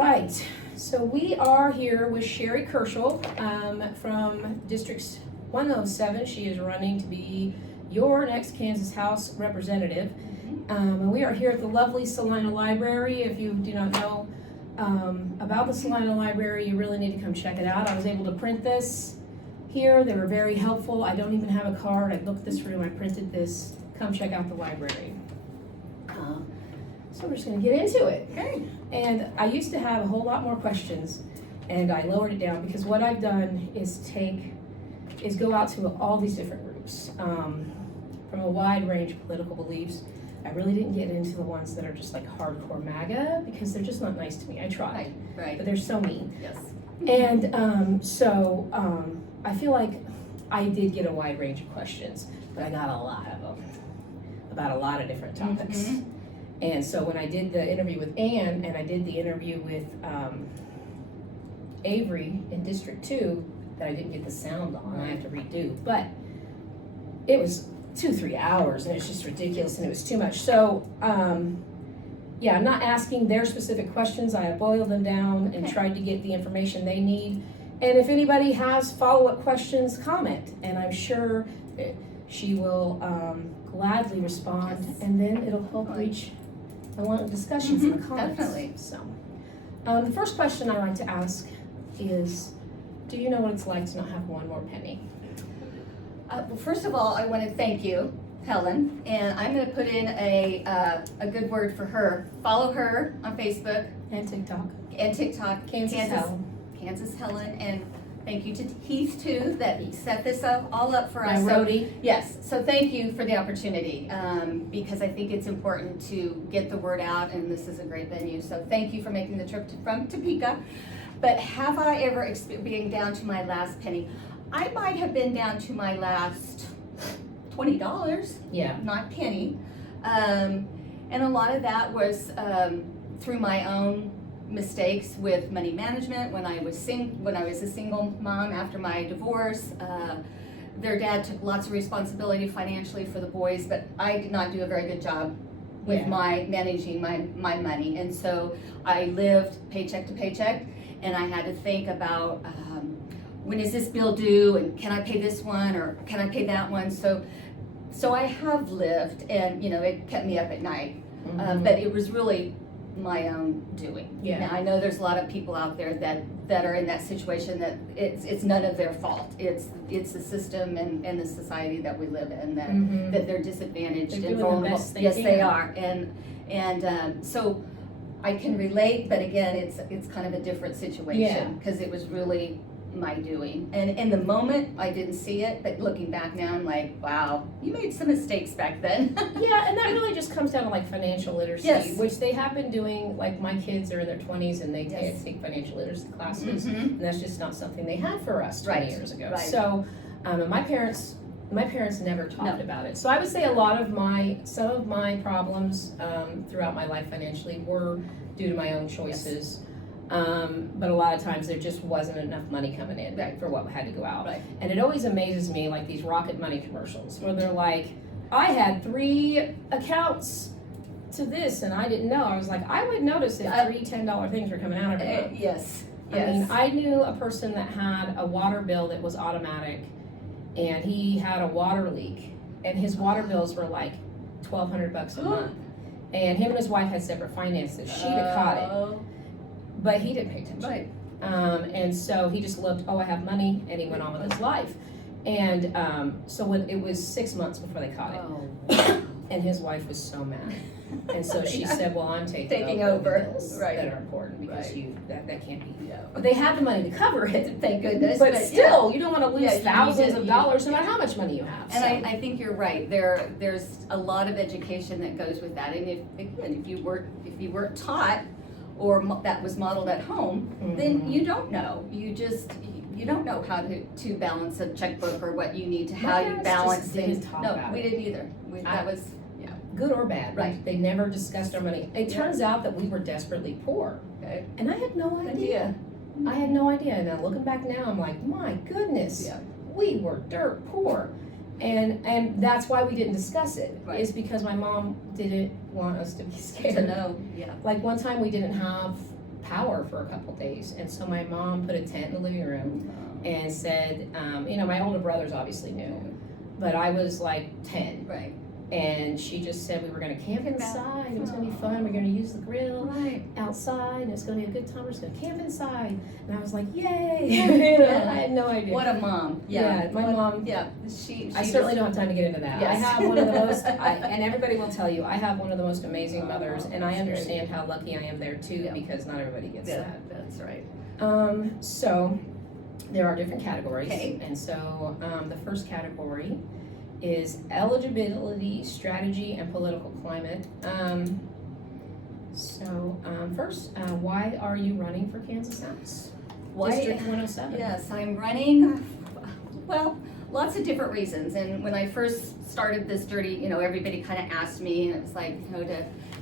right, so we are here with Cheri Koochel from District 107. She is running to be your next Kansas House representative. And we are here at the lovely Salina Library. If you do not know about the Salina Library, you really need to come check it out. I was able to print this here. They were very helpful. I don't even have a card. I booked this room, I printed this. Come check out the library. So we're just gonna get into it. Okay. And I used to have a whole lot more questions, and I lowered it down because what I've done is go out to all these different groups from a wide range of political beliefs. I really didn't get into the ones that are just like hardcore MAGA because they're just not nice to me. I tried, Right. but they're so mean. Yes. And so I feel like I did get a wide range of questions, but I got a lot of them about a lot of different topics. Mm-hmm. And so when I did the interview with Ann and I did the interview with Avery in District 2, that I didn't get the sound on, I have to redo. But it was 2-3 hours and it was just ridiculous and it was too much. So yeah, I'm not asking their specific questions. I have boiled them down and tried to get the information they need. And if anybody has follow-up questions, comment. And I'm sure she will gladly respond, and then it'll help reach a lot of discussions in the comments. Definitely. So, the first question I like to ask is, do you know what it's like to not have one more penny? Well, first of all, I want to thank you, Helen, and I'm going to put in a good word for her. Follow her on Facebook And TikTok. and TikTok. Kansas Helen. Kansas Helen, and thank you to Heath too that set this all up for us. My roadie. Yes, so thank you for the opportunity because I think it's important to get the word out, and this is a great venue. So thank you for making the trip from Topeka. But have I ever been down to my last penny? I might have been down to my last $20, Yeah. not penny, and a lot of that was through my own mistakes with money management when I was a single mom after my divorce. Their dad took lots of responsibility financially for the boys, but I did not do a very good job with my managing my money, and so I lived paycheck to paycheck, and I had to think about when is this bill due, and can I pay this one, or can I pay that one? So I have lived, and it kept me up at night, but it was really my own doing. Yeah. Now, I know there's a lot of people out there that are in that situation that it's none of their fault. It's the system and the society that we live in that they're disadvantaged They're and doing vulnerable. the best they Yes, can. they are, and so I can relate, but again, it's kind of a different situation because it was really my doing, and in the moment I didn't see it, but looking back now I'm like, wow, you made some mistakes back then. Yeah, and that really just comes down to like financial literacy, Yes. which they have been doing. Like my kids are in their 20s and they Yes. take financial literacy classes, Mhm. and that's just not something they had for us 20 Right. years ago. Right. So, and my parents never talked No. about it. So I would say some of my problems throughout my life financially were due to my own choices. But a lot of times there just wasn't enough money coming in for what had to go out. Right. And it always amazes me, like these Rocket Money commercials where they're like, I had 3 accounts to this and I didn't know. I was like, I would notice if 3 $10 things were coming out every month. Yes. I mean, I knew a person that had a water bill that was automatic, and he had a water leak, and his water bills were like $1,200 a month. And him and his wife had separate finances. She'd have caught it, but he didn't pay attention. Right. And so he just looked, I have money, and he went on with his life. And so when it was 6 months before they caught it, Oh. and his wife was so mad. And so she said, well, I'm taking over. the bills Right. that are important because Right. that can't be. Yeah. But they had the money to cover it. Thank goodness. But still, you don't want to lose Yeah, you thousands need of to- dollars no matter how much money you have. And so. I think you're right. There's a lot of education that goes with that. And if you weren't taught or that was modeled at home, then you don't know. You don't know how to balance a checkbook or what you need to, how you parents balance just didn't things. talk No, about we it. didn't either. That was Good or bad, Right. They never discussed our money. It turns out that we were desperately poor, okay. and I had no idea. I had no idea. And now looking back now, I'm like, my goodness, Yeah. we were dirt poor. And that's why we didn't discuss it, Right. is because my mom didn't want us to be scared. To know. Yeah. Like one time we didn't have power for a couple days. And so my mom put a tent in the living room and said, my older brothers obviously knew, but I was like 10. Right. And she just said we were going to camp inside. It was going to be fun. We're going to use the grill outside, and it's going to be a good time. We're just going to camp inside. And I was like, yay! I had no idea. What a mom! Yeah, my mom. Yeah, I certainly don't have time to get into that. Yes. I have one of the most, and everybody will tell you, I have one of the most amazing mothers, and I understand how lucky I am there too, because not everybody gets that. That's right. So there are different categories, Okay. and so the first category is eligibility, strategy, and political climate. First, why are you running for Kansas House? District 107. Yes, I'm running, well, lots of different reasons. And when I first started this journey, everybody kind of asked me, and it was like,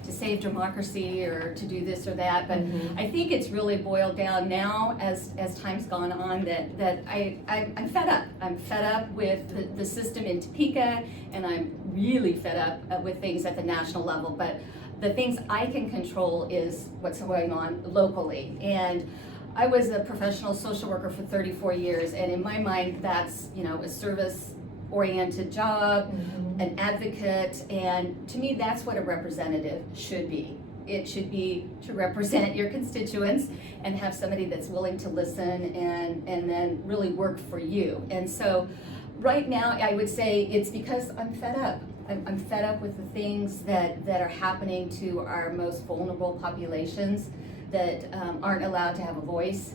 to save democracy or to do this or that. But I think it's really boiled down now as time's gone on that I'm fed up. I'm fed up with the system in Topeka, and I'm really fed up with things at the national level. But the things I can control is what's going on locally. And I was a professional social worker for 34 years, and in my mind, that's, a service-oriented job, an advocate, and to me, that's what a representative should be. It should be to represent your constituents and have somebody that's willing to listen and then really work for you. And so right now, I would say it's because I'm fed up. I'm fed up with the things that are happening to our most vulnerable populations that aren't allowed to have a voice.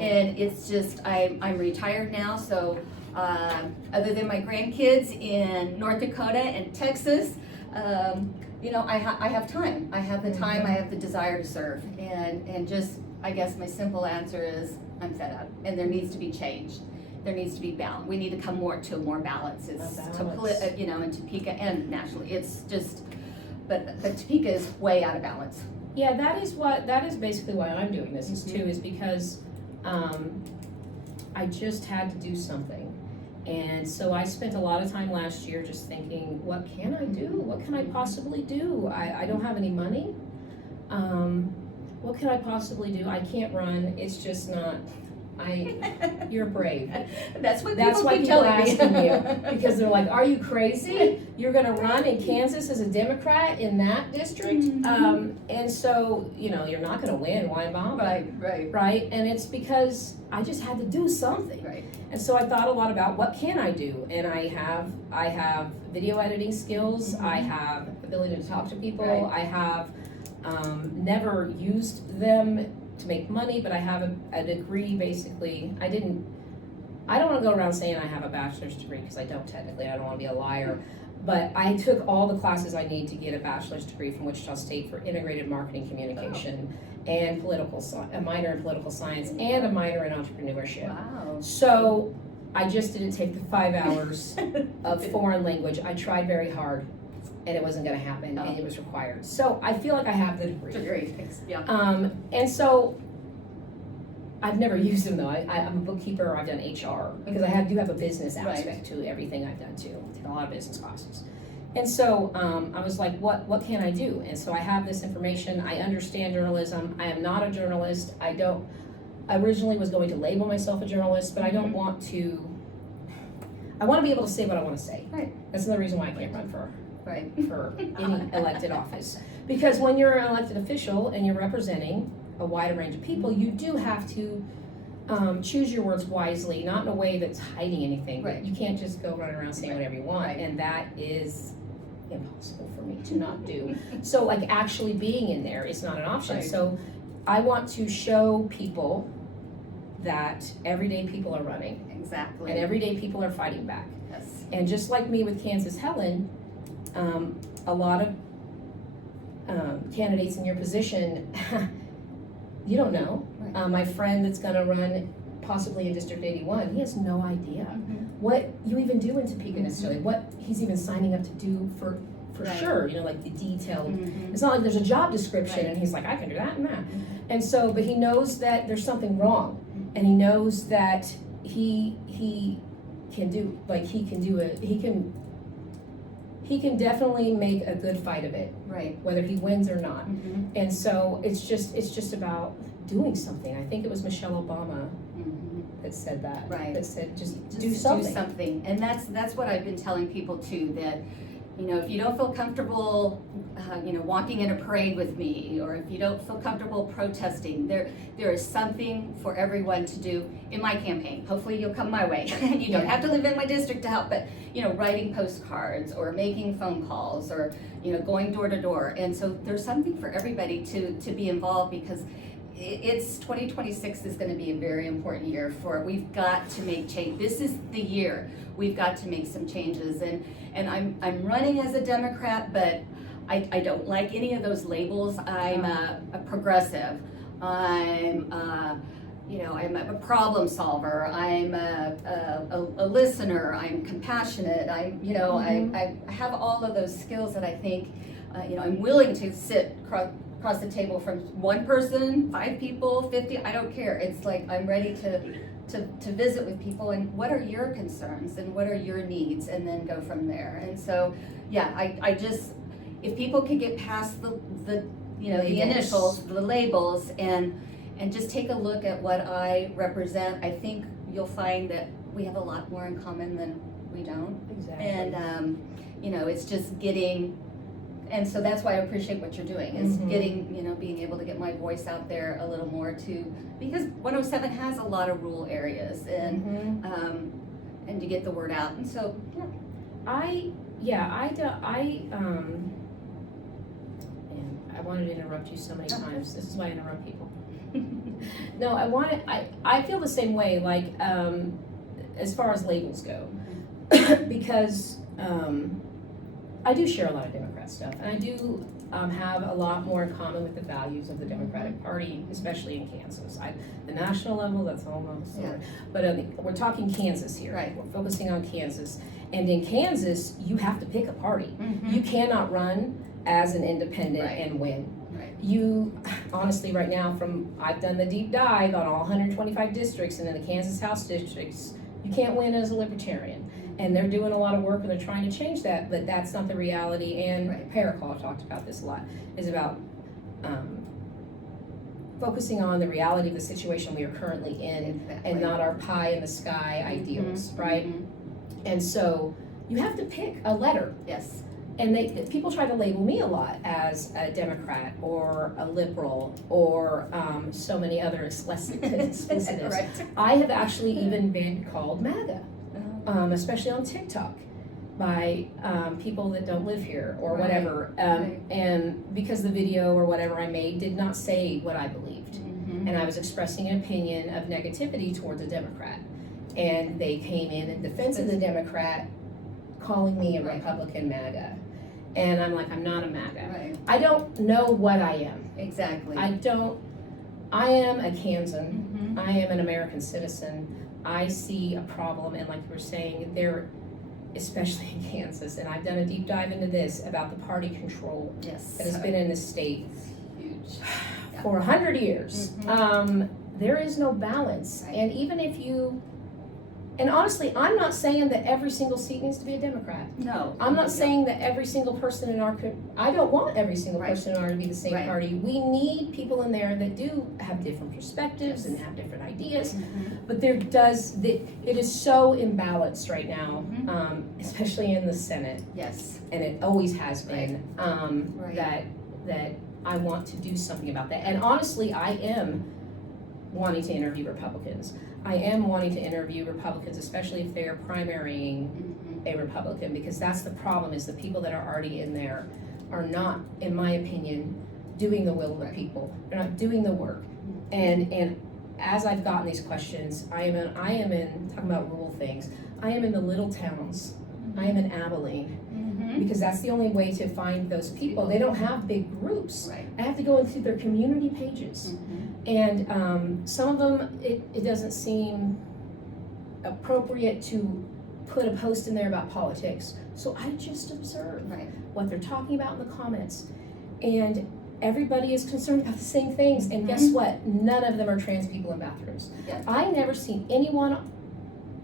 And it's just, I'm retired now, so other than my grandkids in North Dakota and Texas, I have time. I have the time, I have the desire to serve. And just, I guess my simple answer is, I'm fed up, and there needs to be change. There needs to be balance. We need to come to more balance. In Topeka and nationally. It's just, but Topeka is way out of balance. Yeah, that is basically why I'm doing this is because I just had to do something. And so I spent a lot of time last year just thinking, what can I do? What can I possibly do? I don't have any money. What can I possibly do? I can't run. It's just not. You're brave. That's why people are asking you, because they're like, are you crazy? You're gonna run in Kansas as a Democrat in that district? And so, you're not gonna win. Why bother? Right? And it's because I just had to do something. Right. And so I thought a lot about what can I do? And I have video editing skills, I have ability to talk to people, I have never used them to make money, but I have a degree. Basically, I don't want to go around saying I have a bachelor's degree, because I don't technically. I don't want to be a liar, but I took all the classes I need to get a bachelor's degree from Wichita State for integrated marketing communication and a minor in political science and a minor in entrepreneurship. Wow. So I just didn't take the 5 hours of foreign language. I tried very hard, and it wasn't going to happen, and it was required. So I feel like I have the degree. Yeah. And so I've never used them though. I'm a bookkeeper. I've done HR because I do have a business aspect to everything I've done too. I've taken a lot of business classes. And so I was like, what can I do? And so I have this information. I understand journalism. I am not a journalist. I originally was going to label myself a journalist, but I don't want to. I want to be able to say what I want to say. Right. That's another reason why I can't run for any elected office. Because when you're an elected official and you're representing a wide range of people, you do have to choose your words wisely, not in a way that's hiding anything. Right. You can't just go running around saying whatever you want, and that is impossible for me to not do. So like actually being in there is not an option. Right. So I want to show people that everyday people are running. Exactly. And everyday people are fighting back. Yes. And just like me with Kansas Helen, a lot of candidates in your position, you don't know. Right. My friend that's going to run possibly in District 81, he has no idea what you even do in Topeka necessarily, what he's even signing up to do for sure, like the detailed. It's not like there's a job description and he's like, I can do that and that. And so, but he knows that there's something wrong, and he knows that he can do, he can definitely make a good fight of it, Right. whether he wins or not. And so it's just about doing something. I think it was Michelle Obama that said that. Right. That said just do something. Do something. And that's what I've been telling people too, that, you know, if you don't feel comfortable, you know, walking in a parade with me, or if you don't feel comfortable protesting, there is something for everyone to do in my campaign. Hopefully you'll come my way. You don't have to live in my district to help, but, you know, writing postcards or making phone calls or, you know, going door to door. And so there's something for everybody to be involved, because it's 2026 is going to be a very important year for it. We've got to make change. This is the year we've got to make some changes. And I'm running as a Democrat, but I don't like any of those labels. I'm a progressive. I'm you know, I'm a problem solver. I'm a listener. I'm compassionate. I'm, you know, I have all of those skills that I think, you know, I'm willing to sit across the table from one person, 5 people, 50. I don't care. It's like I'm ready to visit with people, and what are your concerns and what are your needs, and then go from there. And so, yeah, I just, if people could get past the you know, the initials, the labels, and just take a look at what I represent, I think you'll find that we have a lot more in common than we don't. Exactly. And you know, it's just getting, and so that's why I appreciate what you're doing, is getting, you know, being able to get my voice out there a little more too, because 107 has a lot of rural areas, and and to get the word out. And so, I wanted to interrupt you so many times. This is why I interrupt people. No, I feel the same way, like, as far as labels go, because I do share a lot of Democrat stuff, and I do have a lot more in common with the values of the Democratic Party, especially in Kansas. The national level, that's a whole nother story. But we're talking Kansas here. Right. We're focusing on Kansas. And in Kansas, you have to pick a party. You cannot run as an independent and win. You, honestly, right now, I've done the deep dive on all 125 districts, and in the Kansas House districts, you can't win as a libertarian. And they're doing a lot of work, and they're trying to change that, but that's not the reality. And Paracall talked about this a lot, is about focusing on the reality of the situation we are currently in, and not our pie in the sky ideals, right? And so you have to pick a letter. Yes. And people try to label me a lot as a Democrat or a liberal or so many other explicitives. Right. I have actually even been called MAGA, especially on TikTok, by people that don't live here or whatever. And because the video or whatever I made did not say what I believed. And I was expressing an opinion of negativity towards a Democrat. And they came in defense of the Democrat, calling me a Republican MAGA. And I'm like, I'm not a MAGA. I don't know what I am. Exactly. I am a Kansan. I am an American citizen. I see a problem, and like you were saying, there, especially in Kansas, and I've done a deep dive into this, about the party control that has been in this state for 100 years. There is no balance. And even if you, and honestly, I'm not saying that every single seat needs to be a Democrat. No. I'm not saying that every single person in our, I don't want every single person in our to be the same party. We need people in there that do have different perspectives and have different ideas. But it is so imbalanced right now, especially in the Senate. Yes. And it always has been, that I want to do something about that. And honestly, I am wanting to interview Republicans. I am wanting to interview Republicans, especially if they're primarying a Republican, because that's the problem, is the people that are already in there are not, in my opinion, doing the will of the people. They're not doing the work. And as I've gotten these questions, I am in talking about rural things, I am in the little towns. I am in Abilene. Because that's the only way to find those people. They don't have big groups. I have to go into their community pages. And some of them, it doesn't seem appropriate to put a post in there about politics. So I just observe what they're talking about in the comments. And everybody is concerned about the same things. And guess what? None of them are trans people in bathrooms. I've never seen anyone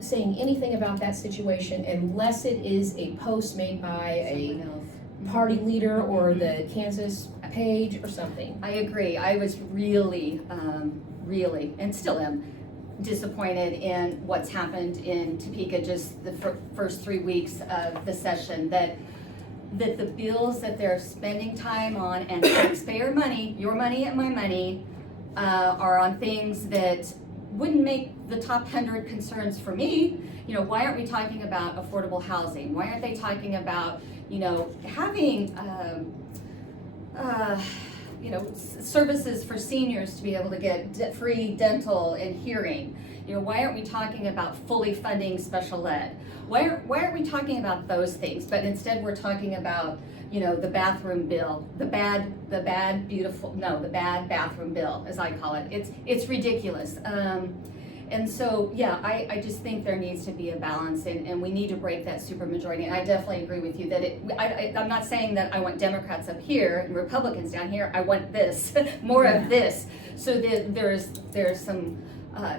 saying anything about that situation unless it is a post made by a party leader or the Kansas that page or something. I agree. I was really, and still am, disappointed in what's happened in Topeka just the first 3 weeks of the session, that the bills that they're spending time on and taxpayer money, your money and my money, are on things that wouldn't make the top 100 concerns for me. You know, why aren't we talking about affordable housing? Why aren't they talking about, you know, having, you know, services for seniors to be able to get free dental and hearing? You know, why aren't we talking about fully funding special ed? Why aren't we talking about those things? But instead we're talking about, you know, the bathroom bill, the bad bathroom bill, as I call it. It's ridiculous. And so, yeah, I just think there needs to be a balance, and we need to break that supermajority. And I definitely agree with you that I'm not saying that I want Democrats up here and Republicans down here. I want this, more of this, so that there's some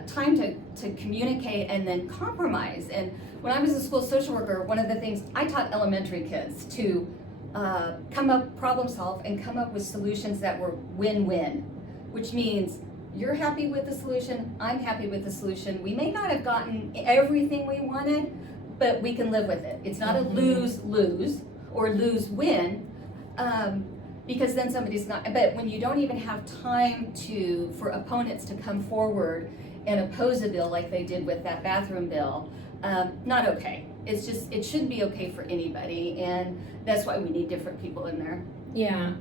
time to communicate and then compromise. And when I was a school social worker, one of the things I taught elementary kids to problem solve and come up with solutions that were win-win, which means you're happy with the solution, I'm happy with the solution. We may not have gotten everything we wanted, but we can live with it. It's not a lose-lose or lose-win, because then somebody's not, but when you don't even have time for opponents to come forward and oppose a bill like they did with that bathroom bill, not okay. It's just, it shouldn't be okay for anybody, and that's why we need different people in there. Yeah,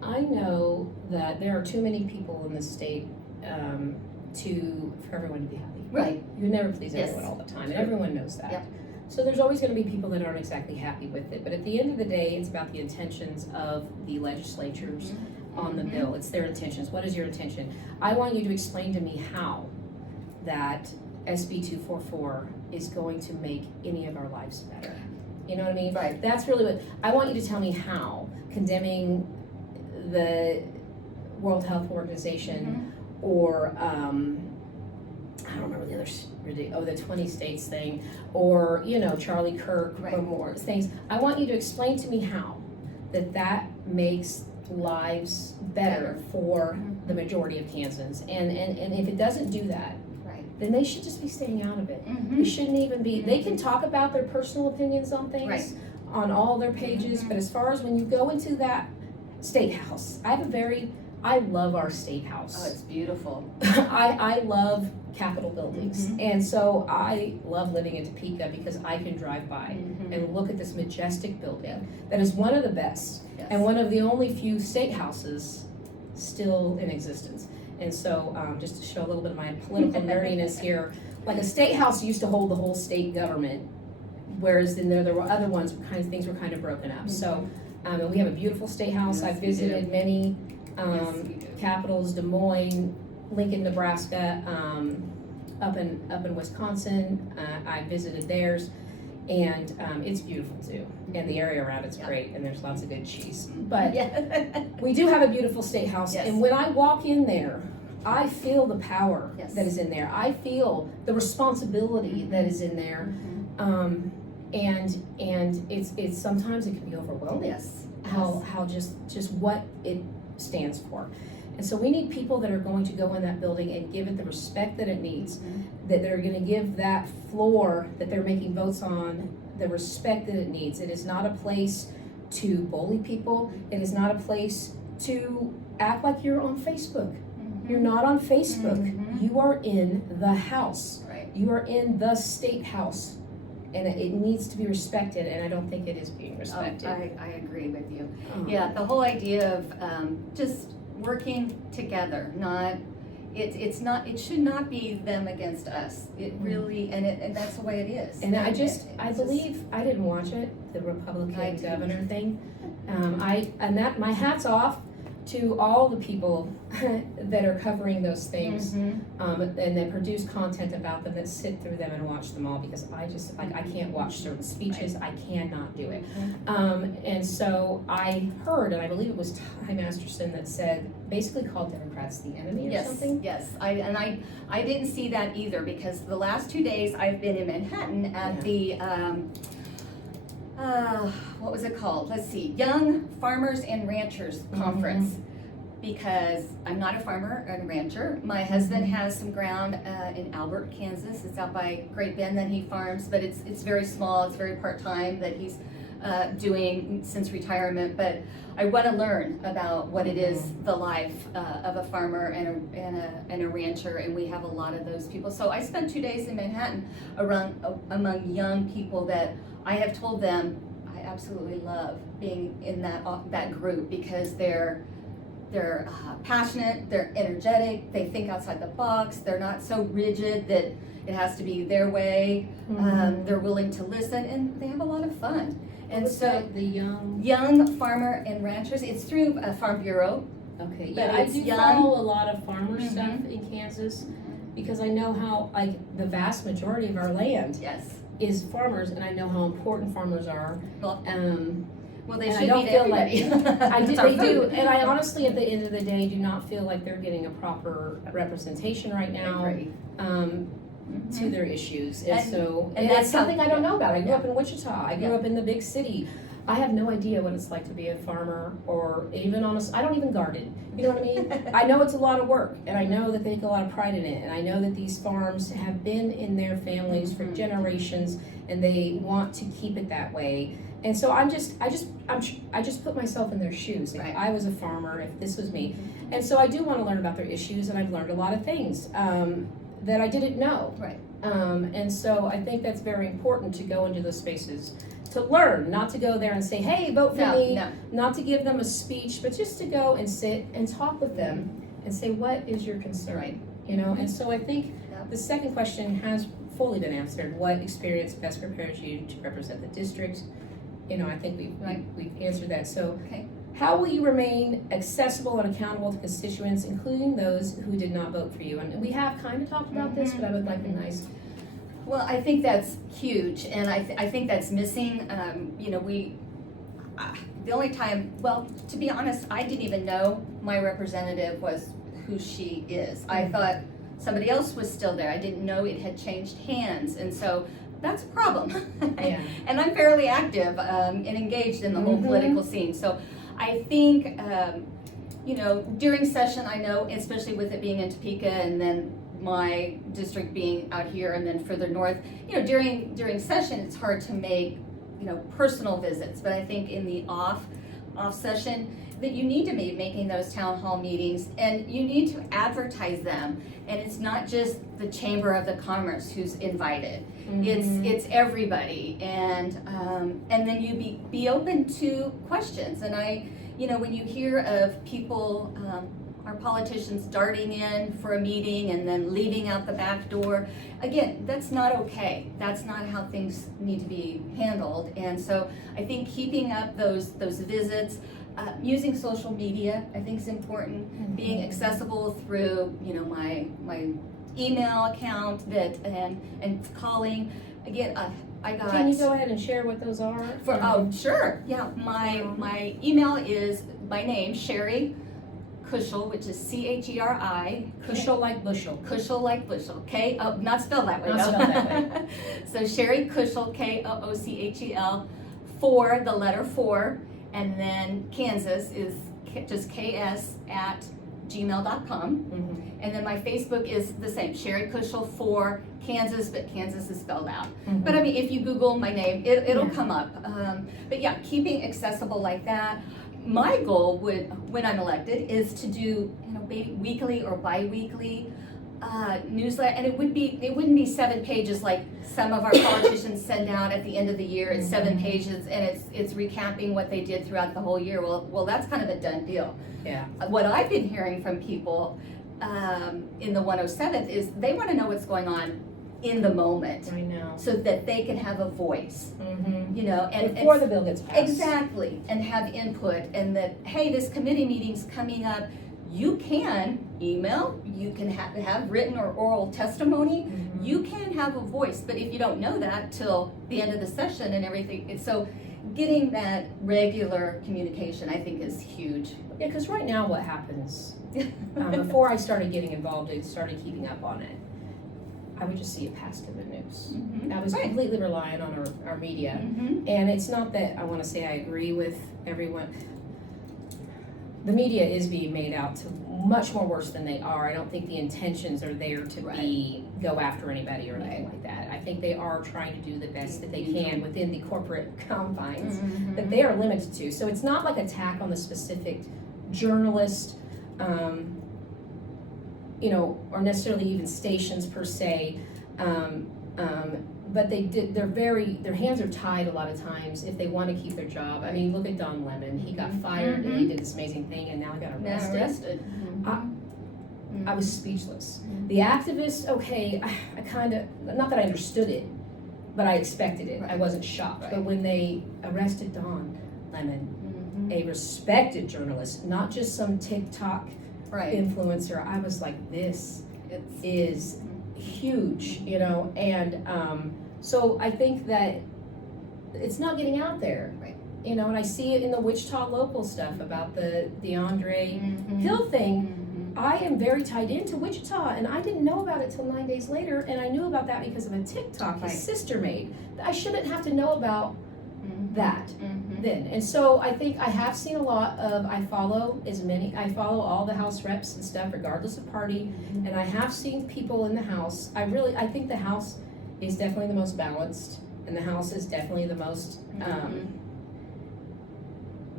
I know that there are too many people in the state for everyone to be happy. Right. You never please Yes. everyone all the time, and True. everyone knows that. Yep. So there's always going to be people that aren't exactly happy with it. But at the end of the day, it's about the intentions of the legislatures on the bill. It's their intentions. What is your intention? I want you to explain to me how that SB 244 is going to make any of our lives better. You know what I mean? Right. That's really what I want you to tell me. How condemning the World Health Organization or I don't remember the other, the 20 states thing, or, you know, Charlie Kirk or more things. I want you to explain to me how that makes lives better for the majority of Kansans. And if it doesn't do that, then they should just be staying out of it. They shouldn't even be, they can talk about their personal opinions on things on all their pages, but as far as when you go into that state house, I love our state house. Oh, it's beautiful. I love Capitol buildings, and so I love living in Topeka because I can drive by and look at this majestic building that is one of the best and one of the only few state houses still in existence. And so, just to show a little bit of my political nerdiness here, like a state house used to hold the whole state government, whereas then there were other ones, things were kind of broken up. So, and we have a beautiful state house. I've visited many capitals, Des Moines, Lincoln, Nebraska, up in Wisconsin. I visited theirs, and it's beautiful too. And the area around it's great, and there's lots of good cheese. But we do have a beautiful state house, and when I walk in there, I feel the power that is in there. I feel the responsibility that is in there, and it's sometimes it can be overwhelming. How just what it stands for. And so we need people that are going to go in that building and give it the respect that it needs, that they're going to give that floor that they're making votes on the respect that it needs. It is not a place to bully people. It is not a place to act like you're on Facebook. You're not on Facebook. You are in the house. You are in the state house. And it needs to be respected, and I don't think it is being respected. I agree with you. Yeah, the whole idea of just working together, it should not be them against us. It really, and that's the way it is. And I believe, I didn't watch it, the Republican governor thing. My hat's off to all the people that are covering those things, and that produce content about them, that sit through them and watch them all, because I can't watch certain speeches. I cannot do it. And so I heard, and I believe it was Ty Masterson that said, basically called Democrats the enemy or something. Yes, I didn't see that either, because the last 2 days I've been in Manhattan at the what was it called? Let's see, Young Farmers and Ranchers Conference. Because I'm not a farmer or a rancher. My husband has some ground in Albert, Kansas. It's out by Great Bend that he farms, but it's very small. It's very part-time that he's doing since retirement. But I want to learn about what it is, the life of a farmer and a rancher, and we have a lot of those people. So I spent 2 days in Manhattan among young people that I have told them I absolutely love being in that group, because they're passionate, they're energetic, they think outside the box, they're not so rigid that it has to be their way. They're willing to listen, and they have a lot of fun. And so the Young Farmer and Ranchers, it's through Farm Bureau. Okay, But yeah, I it's do young. follow a lot of farmer stuff in Kansas, because I know how, like, the vast majority of our land Yes. is farmers, and I know how important farmers are. Well, well, they And I should don't be to feel like- everybody. It's our They do, food. and I honestly, at the end of the day, do not feel like they're getting a proper representation right now Agree. to their issues, and And- so, and and that's that's something how- I don't know about. I grew yeah. up in Wichita, I grew Yeah. up in the big city. I have no idea what it's like to be a farmer, or even I don't even garden, you know what I mean? I know it's a lot of work, and I know that they take a lot of pride in it, and I know that these farms have been in their families for generations, and they want to keep it that way. And so I just put myself in their shoes. If Right. I was a farmer, if this was me, and so I do want to learn about their issues, and I've learned a lot of things that I didn't know. Right. And so I think that's very important, to go into those spaces to learn, not to go there and say, "Hey, vote for me," No. not to give them a speech, but just to go and sit and talk with them and say, "What is your concern?" Right. You know. And so I think Yeah. the second question has fully been answered. What experience best prepares you to represent the district? You know, I think we've answered that. So, Okay. how will you remain accessible and accountable to constituents, including those who did not vote for you? And we have kind of talked about this, but I would like a nice. Well, I think that's huge, and I think that's missing. You know, the only time, well, to be honest, I didn't even know my representative was who she is. I thought somebody else was still there. I didn't know it had changed hands, and so that's a problem. Yeah. And I'm fairly active and engaged in the whole political scene. So I think, you know, during session, I know, especially with it being in Topeka and then my district being out here and then further north, you know, during session, it's hard to make, you know, personal visits. But I think in the off session, that you need to be making those town hall meetings, and you need to advertise them. And it's not just the Chamber of the Commerce who's invited. It's everybody, and then you be open to questions. And you know, when you hear of people, our politicians darting in for a meeting and then leaving out the back door, again, that's not okay. That's not how things need to be handled. And so I think keeping up those visits, using social media, I think is important. Being accessible through, you know, my email account and calling. Again, I got. Can you go ahead and share what those are? Oh, sure. Yeah, my email is my name, Cheri Koochel, which is Cheri. Koochel like bushel. Koochel like bushel. Not spelled that way. Not though. spelled that way. So Cheri Koochel, Koochel, 4, the letter 4, and then Kansas is just ks@gmail.com. And then my Facebook is the same, Cheri Koochel 4 Kansas, but Kansas is spelled out. But I mean, if you Google my name, it'll come up. But yeah, keeping accessible like that. My goal when I'm elected, is to do, you know, maybe weekly or bi-weekly newsletter, and it wouldn't be 7 pages like some of our politicians send out at the end of the year. It's 7 pages, and it's recapping what they did throughout the whole year. Well, that's kind of a done deal. Yeah. What I've been hearing from people in the 107th is they want to know what's going on in the moment, I know. so that they can have a voice. You know, and Before the bill gets passed. exactly, and have input, and that, hey, this committee meeting's coming up. You can email, you can have written or oral testimony, you can have a voice, but if you don't know that till the end of the session and everything, so getting that regular communication, I think, is huge. Yeah, because right now what happens, before I started getting involved and started keeping up on it, I would just see it passed to the news. Mhm. I was Right. completely reliant on our media. Mhm. And it's not that I want to say I agree with everyone. The media is being made out to much more worse than they are. I don't think the intentions are there to go after anybody or anything like that. I think they are trying to do the best that they can within the corporate confines that they are limited to. So it's not like attack on the specific journalist, or necessarily even stations per se. But their hands are tied a lot of times if they want to keep their job. I mean, look at Don Lemon. He got fired and he did this amazing thing and now he got arrested. I was speechless. The activists, okay, I kind of, not that I understood it, but I expected it. I wasn't shocked. But when they arrested Don Lemon, a respected journalist, not just some TikTok influencer, I was like, this is huge, and so I think that it's not getting out there, and I see it in the Wichita local stuff about the DeAndre Hill thing. I am very tied into Wichita, and I didn't know about it till 9 days later, and I knew about that because of a TikTok his sister made. I shouldn't have to know about that then. And so I think I have seen a lot of, I follow all the House reps and stuff regardless of party, and I have seen people in the House. I think the House is definitely the most balanced, and the House is definitely the most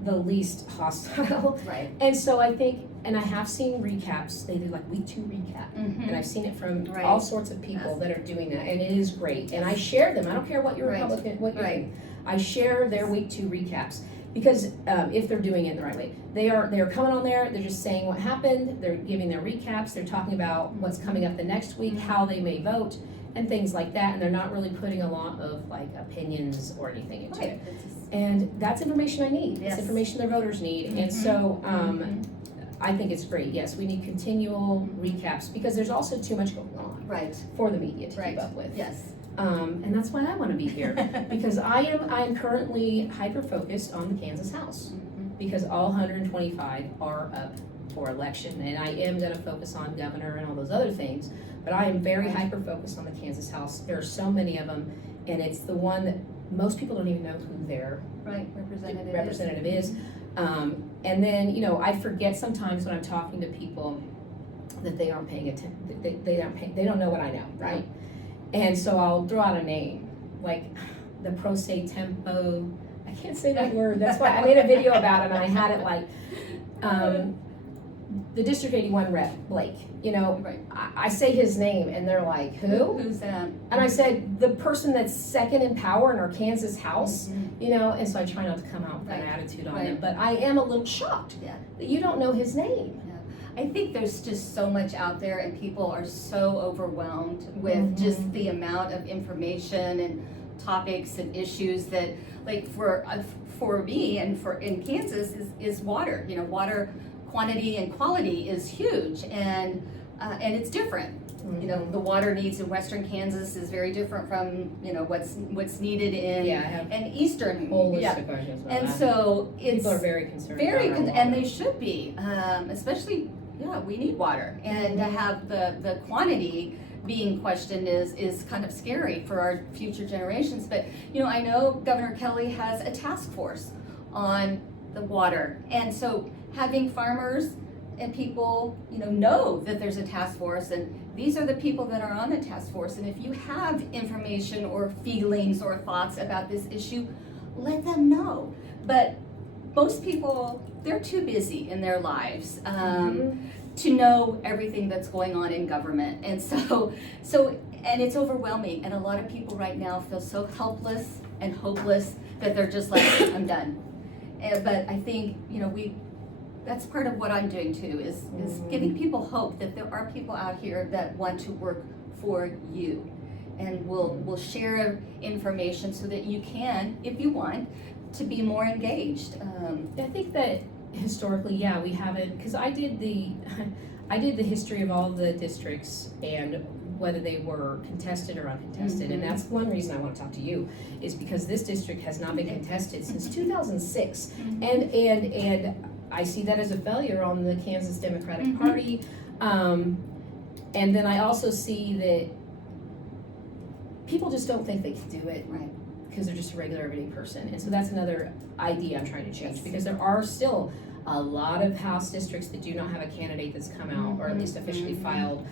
the least hostile. And so I think, and I have seen recaps, they do like week 2 recap, and I've seen it from all sorts of people that are doing that, and it is great. And I share them. I don't care what you're Republican, what you're doing. I share their week 2 recaps because if they're doing it the right way, they're coming on there. They're just saying what happened. They're giving their recaps. They're talking about what's coming up the next week, how they may vote, and things like that. And they're not really putting a lot of like opinions or anything into it. And that's information I need. It's information their voters need. And so I think it's great. Yes, we need continual recaps because there's also too much going on for the media to keep up with. And that's why I want to be here because I am currently hyper focused on the Kansas House because all 125 are up for election, and I am going to focus on governor and all those other things, but I am very hyper focused on the Kansas House. There are so many of them, and it's the one that most people don't even know who their representative is. And then I forget sometimes when I'm talking to people that they aren't paying attention. They don't know what I know, right? And so I'll throw out a name, like the Pro Se Tempo. I can't say that word. That's why I made a video about it, and I had it like the District 81 rep, Blake. I say his name, and they're like, who? Who's that? And I said, the person that's second in power in our Kansas House, and so I try not to come out with that attitude on them. But I am a little shocked that you don't know his name. I think there's just so much out there, and people are so overwhelmed with just the amount of information and topics and issues that, like for me and in Kansas is water. Water quantity and quality is huge, and it's different. The water needs in Western Kansas is very different from what's needed in Eastern. And so people are very concerned. And they should be, especially. We need water, and to have the quantity being questioned is kind of scary for our future generations. But I know Governor Kelly has a task force on the water, and so having farmers and people know that there's a task force, and these are the people that are on the task force, and if you have information or feelings or thoughts about this issue, let them know. But most people, they're too busy in their lives to know everything that's going on in government, and so and it's overwhelming, and a lot of people right now feel so helpless and hopeless that they're just like, I'm done. But I think that's part of what I'm doing too, is giving people hope that there are people out here that want to work for you, and will share information so that you can, if you want, to be more engaged. I think that historically, we haven't, because I did the history of all the districts and whether they were contested or uncontested, and that's one reason I want to talk to you, is because this district has not been contested since 2006, and I see that as a failure on the Kansas Democratic Party, and then I also see that people just don't think they can do it. Right. Because they're just a regular everyday person. And so that's another idea I'm trying to change, Yes. because there are still a lot of House districts that do not have a candidate that's come out, or at least officially filed,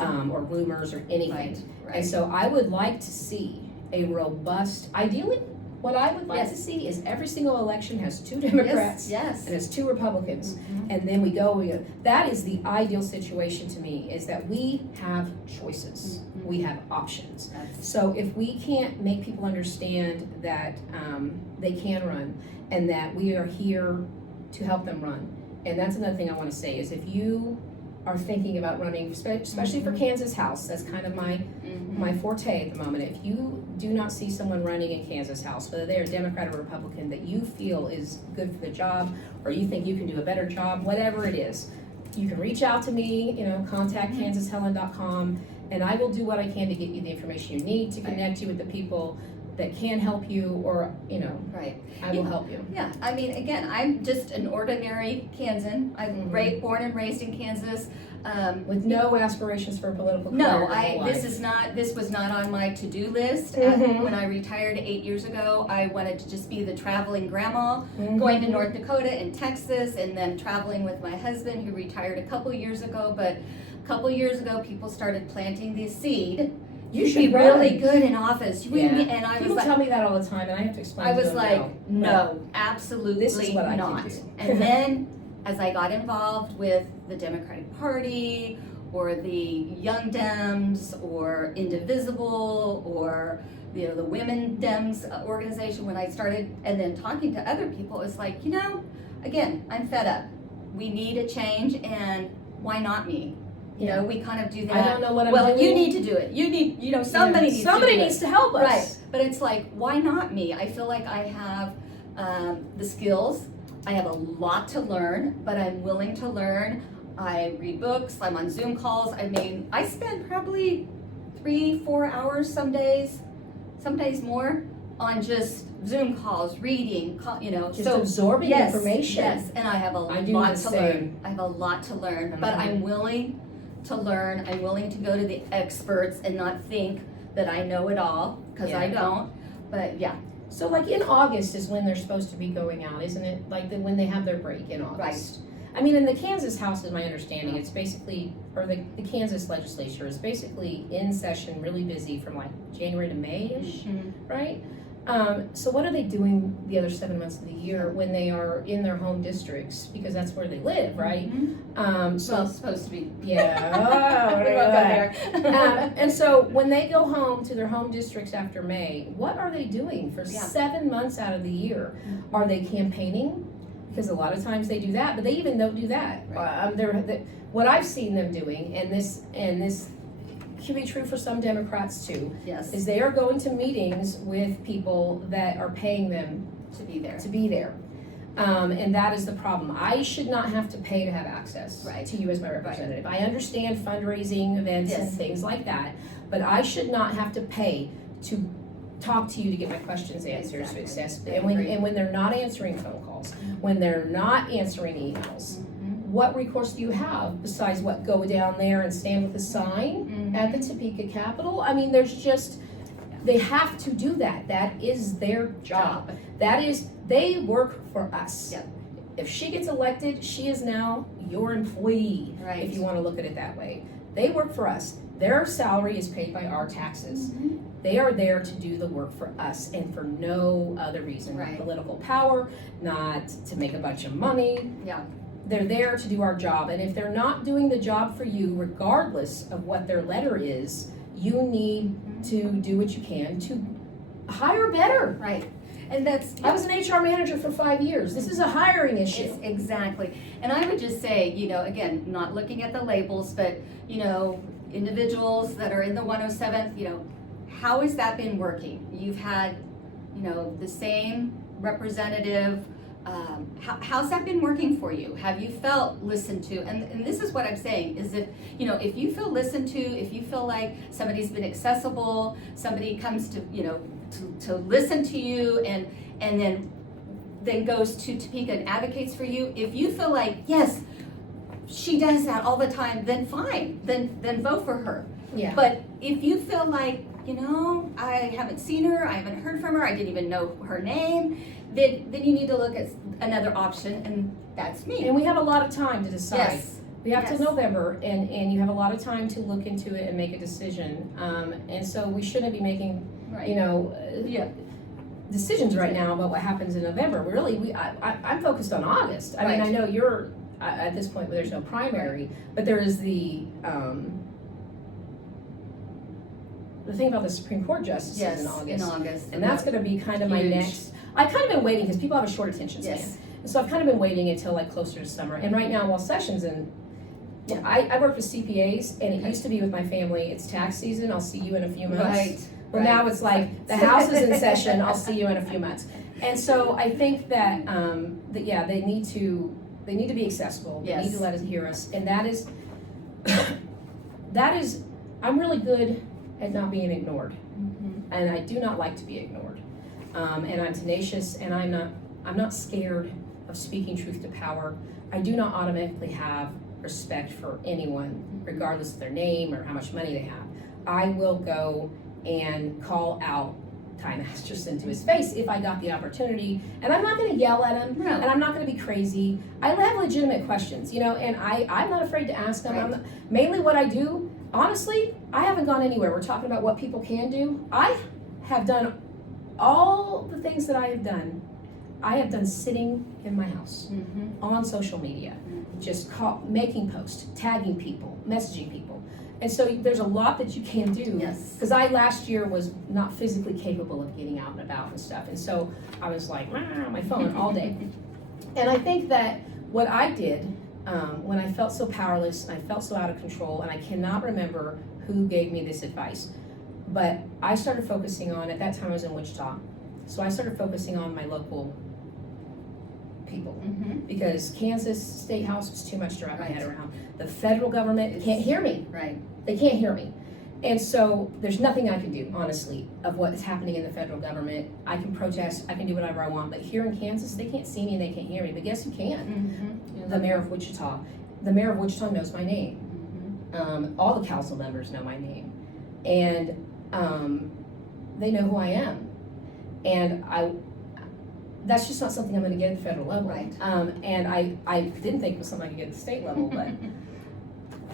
or rumors or anything. Right. And so I would like to see a robust, ideally, what I would like Yes. to see is every single election has 2 Democrats Yes. and has 2 Republicans. And then we go, that is the ideal situation to me, is that we have choices. We have options. So if we can't make people understand that they can run, and that we are here to help them run. And that's another thing I want to say, is if you are thinking about running, especially for Kansas House, that's kind of my forte at the moment. If you do not see someone running in Kansas House, whether they're a Democrat or Republican, that you feel is good for the job, or you think you can do a better job, whatever it is, you can reach out to me, contact KansasHelen.com, and I will do what I can to get you the information you need to connect you with the people that can help you, or, Right. I will help you. Yeah, I mean, again, I'm just an ordinary Kansan. I'm born and raised in Kansas. With no aspirations for a political career. No, your whole life. this was not on my to-do list. When I retired 8 years ago, I wanted to just be the traveling grandma, going to North Dakota and Texas, and then traveling with my husband, who retired a couple years ago. But a couple years ago, people started planting the seed. You should be run. really good in office. And I people was tell like, me that all the time, and I have to explain. I to was them, like, no, absolutely This is what I not. can do. And then, as I got involved with the Democratic Party, or the Young Dems, or Indivisible, or the Women Dems organization, when I started, and then talking to other people, it's like, again, I'm fed up. We need a change, and why not me? We kind of do that. I don't know what I'm well, doing. you need to do it. You need, somebody needs to do it. Somebody needs to help us. Right, but it's like, why not me? I feel like I have the skills. I have a lot to learn, but I'm willing to learn. I read books. I'm on Zoom calls. I mean, I spend probably 3-4 hours some days more, on just Zoom calls, reading, Just absorbing information. Yes, and I have a lot to learn. I have a lot to learn, but I'm willing to learn. I'm willing to go to the experts and not think that I know it all, because I don't. But yeah. So like in August is when they're supposed to be going out, isn't it? Like when they have their break in August. I mean, in the Kansas House, is my understanding, it's basically, or the Kansas legislature is basically in session, really busy from like January to May-ish, right? So what are they doing the other 7 months of the year when they are in their home districts? Because that's where they live, right? Well, it's supposed to be. Yeah. We won't go there. And so when they go home to their home districts after May, what are they doing for 7 months out of the year? Are they campaigning? Because a lot of times they do that, but they even don't do that. What I've seen them doing, and this can be true for some Democrats too, is they are going to meetings with people that are paying them to be there. And that is the problem. I should not have to pay to have access to you as my representative. I understand fundraising events and things like that, but I should not have to pay to talk to you to get my questions answered successfully. And when they're not answering phone calls, when they're not answering emails, what recourse do you have besides go down there and stand with a sign at the Topeka Capitol? I mean, they have to do that. That is their job. They work for us. Yep. If she gets elected, she is now your employee, if you want to look at it that way. They work for us. Their salary is paid by our taxes. They are there to do the work for us and for no other reason. Not political power, not to make a bunch of money. They're there to do our job. And if they're not doing the job for you, regardless of what their letter is, you need to do what you can to hire better. And I was an HR manager for 5 years. This is a hiring issue. Exactly. And I would just say, again, not looking at the labels, but, individuals that are in the 107th, how has that been working? You've had, the same representative. How's that been working for you? Have you felt listened to? And this is what I'm saying, is if you feel listened to, if you feel like somebody's been accessible, somebody comes to, to listen to you and then goes to Topeka and advocates for you, if you feel like, yes, she does that all the time, then fine, then vote for her. But if you feel like I haven't seen her, I haven't heard from her, I didn't even know her name, then you need to look at another option, and that's me. And we have a lot of time to decide. Yes. We have Yes. to November, and you have a lot of time to look into it and make a decision. And so we shouldn't be making, Right. yeah, decisions right now about what happens in November. Really, I'm focused on August. I mean, I know you're at this point where there's no primary, but there is the thing about the Supreme Court justices Yes, in August. in August. And that's going to be kind of my Huge. next. I've kind of been waiting because people have a short attention span. Yes. And so I've kind of been waiting until like closer to summer. And right now, while sessions and Yeah. I work with CPAs, and it Okay. used to be with my family, it's tax season, I'll see you in a few months. Right. Well, right. now it's like, the house is in session, I'll see you in a few months. And so I think that, they need to be accessible. They need Yes. to let us hear us. And that is, I'm really good at not being ignored. Mhm. And I do not like to be ignored. And I'm tenacious, and I'm not scared of speaking truth to power. I do not automatically have respect for anyone, regardless of their name or how much money they have. I will go and call out Ty Masterson to his face if I got the opportunity, and I'm not going to yell at him, No. and I'm not going to be crazy. I have legitimate questions, and I'm not afraid to ask them. Right. Mainly what I do, honestly, I haven't gone anywhere. We're talking about what people can do. I have done all the things that I have done sitting in my house Mhm. on social media, just making posts, tagging people, messaging people. And so there's a lot that you can do. Yes. Because I last year was not physically capable of getting out and about and stuff. And so I was like, on my phone all day. And I think that what I did when I felt so powerless and I felt so out of control, and I cannot remember who gave me this advice, but I started focusing on, at that time I was in Wichita, so I started focusing on my local people. Mhm. Because Kansas State House was too much to wrap my head Right. around. The federal government can't hear me. Right. They can't hear me. And so there's nothing I can do, honestly, of what is happening in the federal government. I can protest, I can do whatever I want, but here in Kansas, they can't see me and they can't hear me. But guess who can? Mhm. The mayor of Wichita. The mayor of Wichita knows my name. Mhm. All the council members know my name. And they know who I am. And that's just not something I'm going to get at the federal level. Right. And I didn't think it was something I could get at the state level, but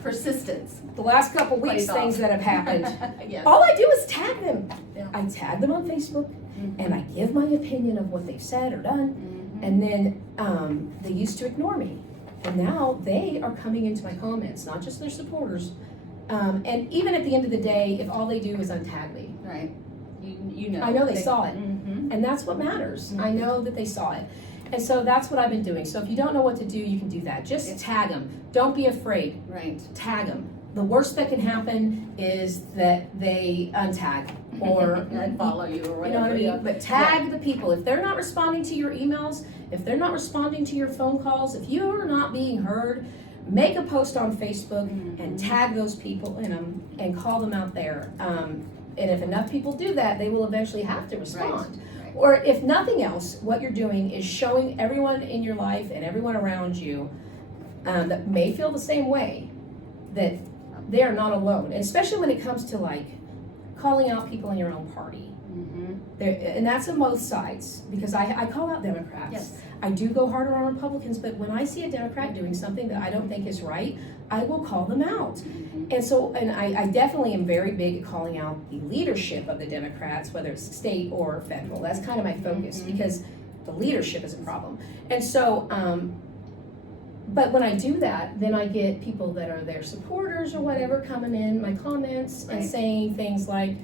Persistence. the last couple weeks, Plays off. things that have happened, Yes. all I do is tag them. Yeah. I tag them on Facebook, Mhm. and I give my opinion of what they've said or done, Mhm. and then they used to ignore me. And now they are coming into my comments, not just their supporters. And even at the end of the day, if all they do is untag me, Right. You know. I know they saw it. Mhm. and that's what matters. I Mhm. know that they saw it. And so that's what I've been doing. So if you don't know what to do, you can do that. Just Yes. tag them. Don't be afraid. Right. Tag them. The worst that can happen is that they untag or And follow you or you know whatever. what I mean? yeah. But tag the people. If they're not responding to your emails, if they're not responding to your phone calls, if you're not being heard, make a post on Facebook and Mhm. tag those people in them and call them out there. And if enough people do that, they will eventually have to respond. Right. Or if nothing else, what you're doing is showing everyone in your life and everyone around you that may feel the same way, that they are not alone. And especially when it comes to like calling out people in your own party. Mhm. And that's on both sides, because I call out Democrats. Yes. I do go harder on Republicans, but when I see a Democrat doing something that I don't think is right, I will call them out. Mhm. And so, and I definitely am very big at calling out the leadership of the Democrats, whether it's state or federal. That's kind of my focus, Mhm. because the leadership is a problem. And so, but when I do that, then I get people that are their supporters or whatever coming in my comments and Right. saying things like,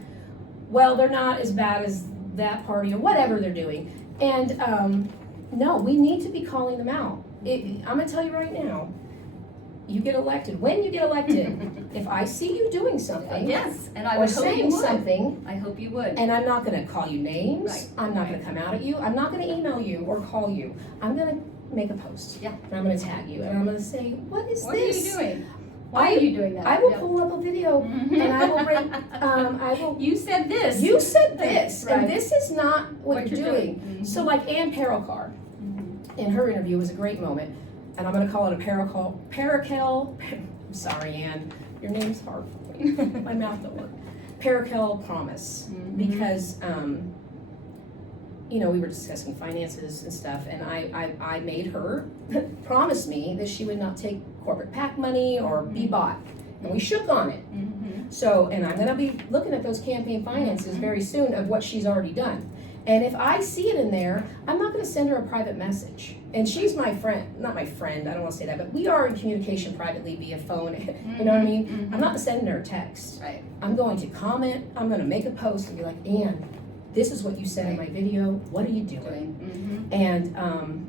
well, they're not as bad as that party or whatever they're doing. And no, we need to be calling them out. I'm gonna tell you right now, you get elected. When you get elected, if I see you doing something Yes, and I or would hope you saying would. something, I hope you would. and I'm not gonna call you names, Right. I'm not gonna Right. come out at you, I'm not gonna email you or call you, I'm gonna make a post. Yeah. And I'm gonna tag you, and I'm gonna say, what is What this? are you doing? Why are you doing that? I will Yeah. pull up a video, Mhm. and I will bring, You said this. you said this, Right. and this is not what you're doing. Mhm. So like Ann Paraclar, Mhm. in her interview was a great moment, and I'm gonna call it a I'm sorry, Ann, your name's hard for me. My mouth don't work. Parakel promise, because you know, we were discussing finances and stuff, and I made her promise me that she would not take corporate PAC money or be bought, and we shook on it. So, and I'm gonna be looking at those campaign finances very soon of what she's already done. And if I see it in there, I'm not gonna send her a private message. And she's my friend, not my friend, I don't wanna say that, but we are in communication privately via phone, you know what I mean? I'm not sending her a text. Right. I'm going to comment, I'm gonna make a post and be like, Ann, this is what you said in my video, what are you doing? And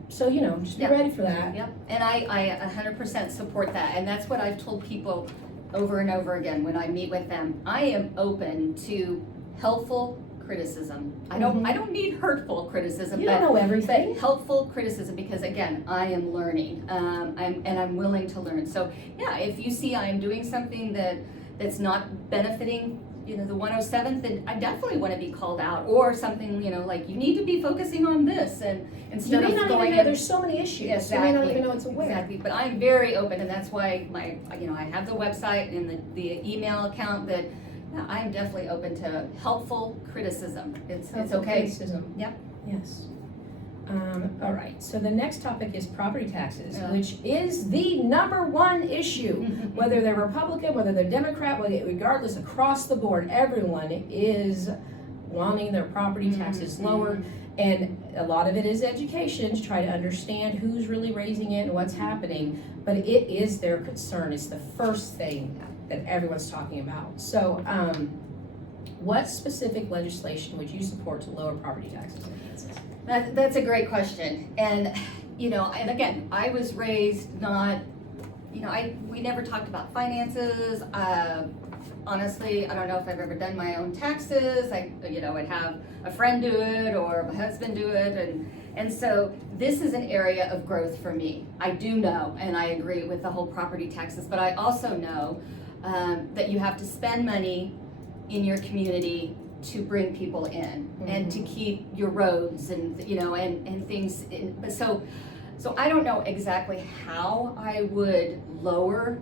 so, you know, just be ready for that. Yep, and I 100% support that, and that's what I've told people over and over again when I meet with them. I am open to helpful criticism. I don't need hurtful criticism. You don't know everything. But helpful criticism, because again, I am learning, I'm willing to learn. So yeah, if you see I am doing something that's not benefiting, you know, the 107th, then I definitely want to be called out, or something, you know, like you need to be focusing on this, and instead of going know, there's so many issues. Exactly. You may not even know it's aware. Exactly, but I'm very open, and that's why I have the website and the email account that I'm definitely open to helpful criticism. It's okay. Criticism. Yep. Yes. All right, so the next topic is property taxes, which is the #1 issue. Whether they're Republican, whether they're Democrat, regardless, across the board, everyone is wanting their property taxes lower. And a lot of it is education to try to understand who's really raising it and what's happening. But it is their concern. It's the first thing that everyone's talking about. So what specific legislation would you support to lower property taxes in Kansas? That's a great question. And, you know, and again, I was raised not, you know, we never talked about finances. Honestly, I don't know if I've ever done my own taxes. I, you know, would have a friend do it or my husband do it. And so this is an area of growth for me. I do know, and I agree with the whole property taxes, but I also know that you have to spend money in your community to bring people in and to keep your roads and, you know, and things in. So I don't know exactly how I would lower,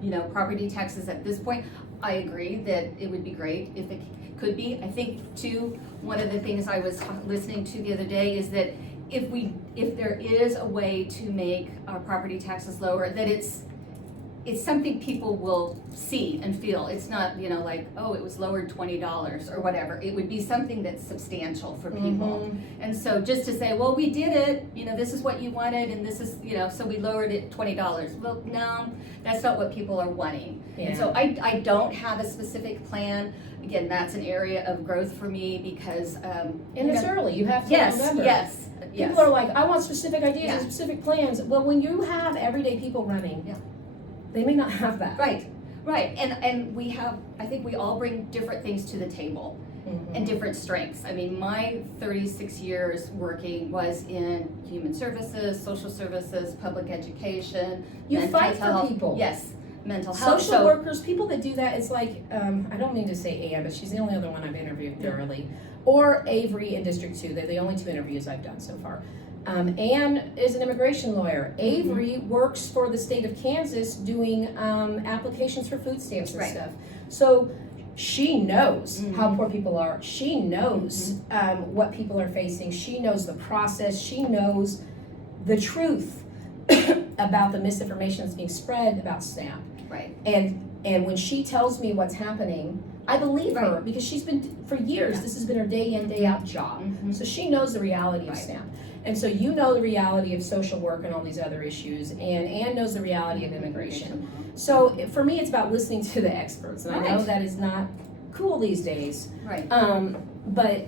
you know, property taxes at this point. I agree that it would be great if it could be. I think too, one of the things I was listening to the other day is that if there is a way to make our property taxes lower, that it's something people will see and feel. It's not, you know, like, oh, it was lowered $20 or whatever. It would be something that's substantial for people. And so just to say, well, we did it, you know, this is what you wanted, and this is, you know, so we lowered it $20. Well, no, that's not what people are wanting. And so I don't have a specific plan. Again, that's an area of growth for me because and it's early. You have to remember. Yes. People are like, I want specific ideas and specific plans. Well, when you have everyday people running, they may not have that. Right. And we have, I think we all bring different things to the table and different strengths. I mean, my 36 years working was in human services, social services, public education. You fight for people. Yes, mental health. Social workers, people that do that, it's like, I don't mean to say Ann, but she's the only other one I've interviewed thoroughly. Or Avery in District 2. They're the only 2 interviews I've done so far. Ann is an immigration lawyer. Avery works for the state of Kansas doing applications for food stamps and stuff. So she knows how poor people are. She knows what people are facing. She knows the process. She knows the truth about the misinformation that's being spread about SNAP. Right. And when she tells me what's happening, I believe her because she's been, for years, this has been her day in, day out job. So she knows the reality of SNAP. And so you know the reality of social work and all these other issues, and Ann knows the reality of immigration. So for me, it's about listening to the experts, and I know that is not cool these days. Right. But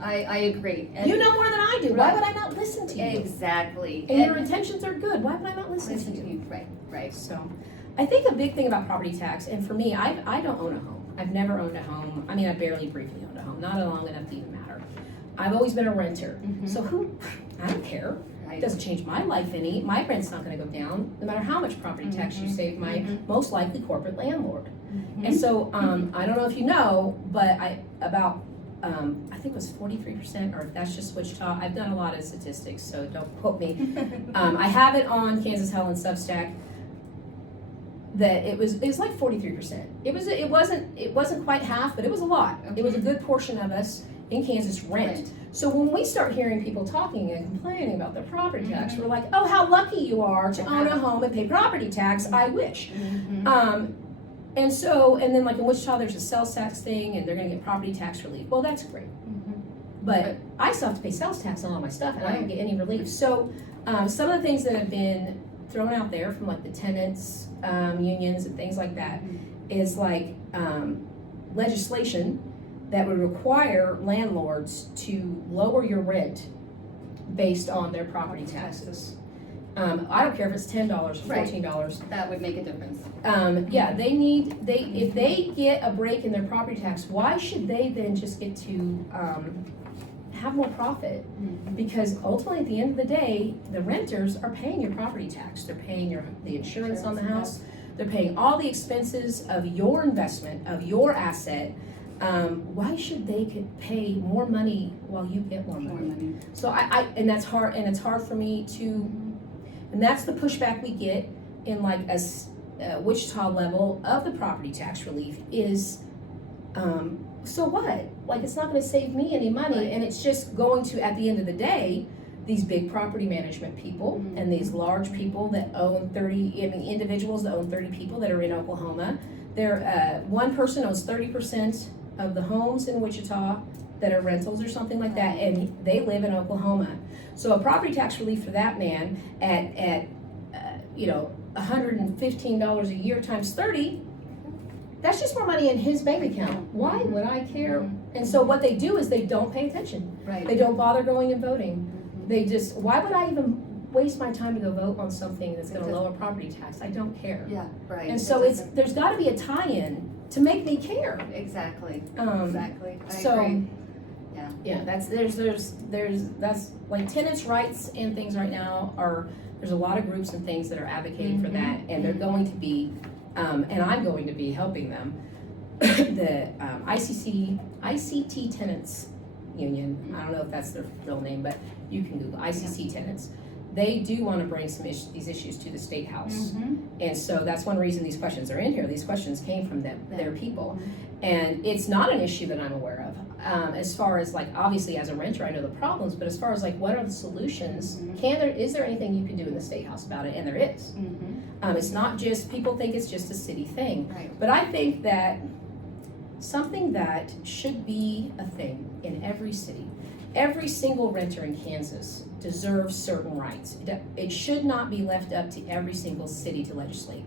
I agree. And you know more than I do. Why would I not listen to you? Exactly. And your intentions are good. Why would I not listen to you? Right. So I think a big thing about property tax, and for me, I don't own a home. I've never owned a home. I mean, I barely briefly owned a home, not long enough to even matter. I've always been a renter. So I don't care. It doesn't change my life any. My rent's not going to go down, no matter how much property tax you save my most likely corporate landlord. And so I don't know if you know, but I think it was 43%, or if that's just Wichita. I've done a lot of statistics, so don't quote me. I have it on Kansas Hell and Substack. that it was like 43%. It wasn't quite half, but it was a lot. It was a good portion of us in Kansas rent. So when we start hearing people talking and complaining about their property tax, we're like, oh, how lucky you are to own a home and pay property tax. I wish. And then like in Wichita, there's a sales tax thing, and they're going to get property tax relief. Well, that's great. But I still have to pay sales tax on all my stuff, and I don't get any relief. So some of the things that have been thrown out there from like the tenants unions and things like that is like legislation that would require landlords to lower your rent based on their property taxes. I don't care if it's $10 or $14. That would make a difference. If they get a break in their property tax, why should they then just get to have more profit? Because ultimately, at the end of the day, the renters are paying your property tax. They're paying the insurance on the house. They're paying all the expenses of your investment, of your asset. Why should they could pay more money while you get more money? So and that's hard, and it's hard for me to, and that's the pushback we get in like a Wichita level of the property tax relief is, so what? Like, it's not going to save me any money, and it's just going to, at the end of the day, these big property management people and these large people that own individuals that own 30 people that are in Oklahoma. They're one person owns 30% of the homes in Wichita that are rentals or something like that, and they live in Oklahoma. So a property tax relief for that man at $115 a year times 30, that's just more money in his bank account. Why would I care? And so what they do is they don't pay attention. They don't bother going and voting. They just, why would I even waste my time to go vote on something that's going to lower property tax? I don't care. And so there's got to be a tie-in to make me care. Exactly. I agree. That's like tenants' rights and things right now there's a lot of groups and things that are advocating for that, and they're going to be, and I'm going to be helping them. The ICT Tenants Union, I don't know if that's their real name, but you can Google ICC Tenants. They do want to bring these issues to the State House. And so that's one reason these questions are in here. These questions came from their people. And it's not an issue that I'm aware of. As far as like, obviously as a renter, I know the problems, but as far as like, what are the solutions? Is there anything you can do in the State House about it? And there is. It's not just, people think it's just a city thing. But I think that something that should be a thing in every city, every single renter in Kansas deserves certain rights. It should not be left up to every single city to legislate.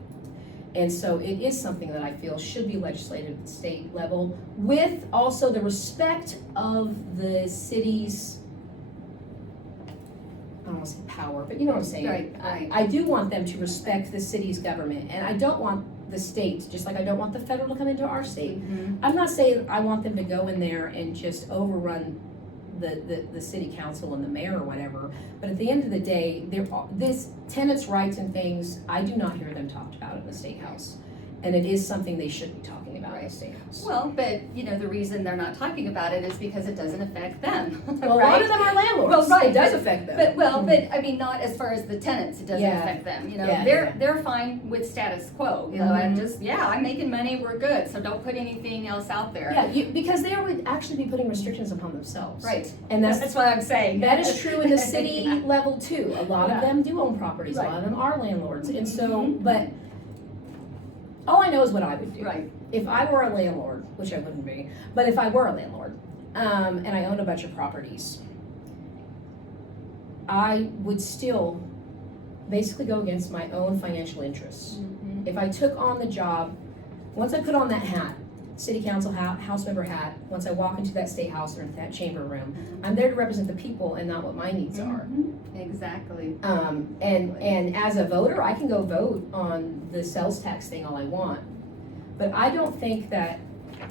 And so it is something that I feel should be legislated at the state level, with also the respect of the city's, I don't want to say power, but you know what I'm saying. I do want them to respect the city's government, and I don't want the state, just like I don't want the federal to come into our state. I'm not saying I want them to go in there and just overrun the city council and the mayor or whatever, but at the end of the day, this tenants' rights and things, I do not hear them talked about in the State House, and it is something they should be talking about in the State House. Well, but the reason they're not talking about it is because it doesn't affect them. Well, a lot of them are landlords. Well, it does affect them. But I mean, not as far as the tenants. It doesn't affect them. They're fine with status quo. I'm making money. We're good. So don't put anything else out there. Because they would actually be putting restrictions upon themselves. And that's what I'm saying. That is true in the city level too. A lot of them do own properties. A lot of them are landlords, and so but. All I know is what I would do. If I were a landlord, which I wouldn't be, but if I were a landlord, and I owned a bunch of properties, I would still basically go against my own financial interests. If I took on the job, once I put on that hat, city council hat, house member hat, once I walk into that state house or into that chamber room, I'm there to represent the people and not what my needs are. Exactly. And as a voter, I can go vote on the sales tax thing all I want, but I don't think that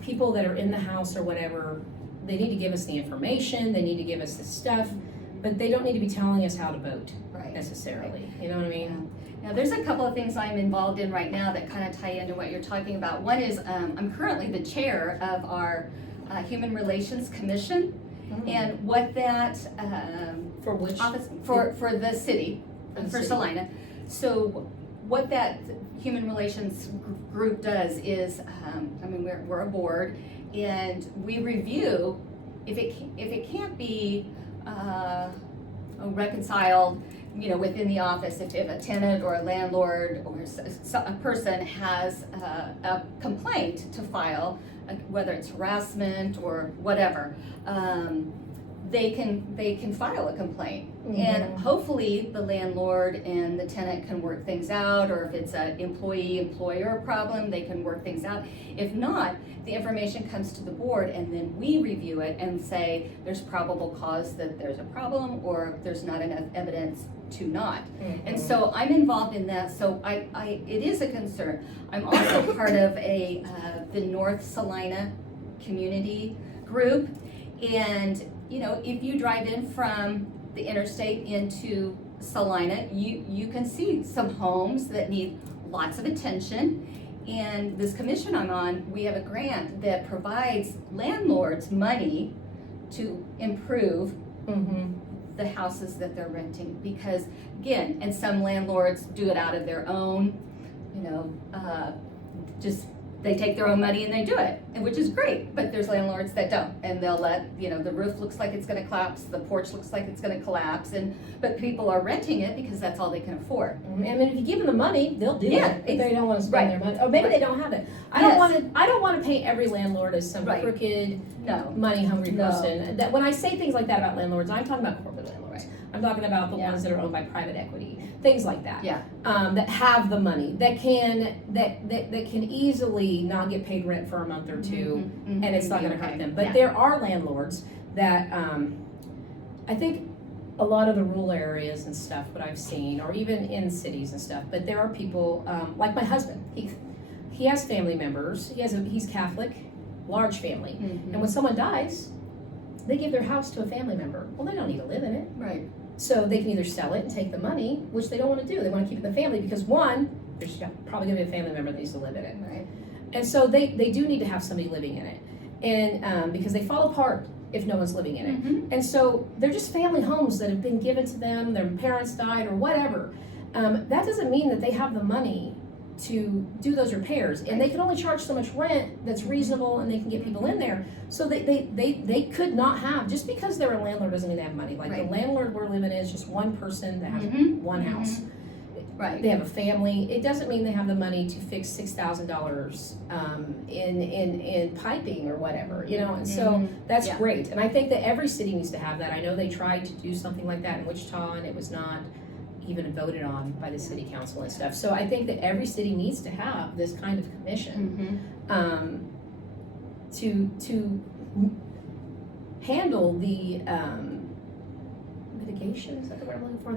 people that are in the house or whatever, they need to give us the information, they need to give us the stuff, but they don't need to be telling us how to vote necessarily. You know what I mean? Now, there's a couple of things I'm involved in right now that kind of tie into what you're talking about. One is I'm currently the chair of our Human Relations Commission, and what that for which office for the city for Salina. So what that human relations group does is, we're a board, and we review if it can't be reconciled, within the office. If a tenant or a landlord or a person has a complaint to file, whether it's harassment or whatever, they can file a complaint. Mm-hmm. And hopefully the landlord and the tenant can work things out, or if it's an employee-employer problem, they can work things out. If not, the information comes to the board, and then we review it and say there's probable cause that there's a problem, or there's not enough evidence to not. Mm-hmm. And so I'm involved in that, so it is a concern. I'm also part of the North Salina community group, and if you drive in from the interstate into Salina, you can see some homes that need lots of attention. And this commission I'm on, we have a grant that provides landlords money to improve the houses that they're renting. Because again, and some landlords do it out of their own, they take their own money and they do it, which is great. But there's landlords that don't, and they'll let, the roof looks like it's gonna collapse, the porch looks like it's gonna collapse, but people are renting it because that's all they can afford. I mean, if you give them the money, they'll do it. If they don't want to spend their money, or maybe they don't have it. I don't want to paint every landlord as some crooked, money hungry person. That when I say things like that about landlords, I'm talking about corporate landlords. I'm talking about the ones that are owned by private equity, things like that. That have the money, that can easily not get paid rent for a month or two, and it's not going to hurt them. But there are landlords that I think a lot of the rural areas and stuff, what I've seen, or even in cities and stuff. But there are people like my husband. He has family members. He's Catholic, large family, and when someone dies, they give their house to a family member. Well, they don't need to live in it. Right. So they can either sell it and take the money, which they don't want to do. They want to keep it in the family because one, there's probably going to be a family member that needs to live in it. Right. And so they do need to have somebody living in it. And because they fall apart if no one's living in it. And so they're just family homes that have been given to them, their parents died or whatever. That doesn't mean that they have the money to do those repairs, and they can only charge so much rent that's reasonable, and they can get people in there. So they could not have, just because they're a landlord doesn't mean they have money. Like the landlord we're living in is just one person that has one house. Right. They have a family. It doesn't mean they have the money to fix $6,000 in piping or whatever, and so that's great. And I think that every city needs to have that. I know they tried to do something like that in Wichita, and it was not even voted on by the city council and stuff. So I think that every city needs to have this kind of commission to handle the mitigation. Is that the word I'm looking for?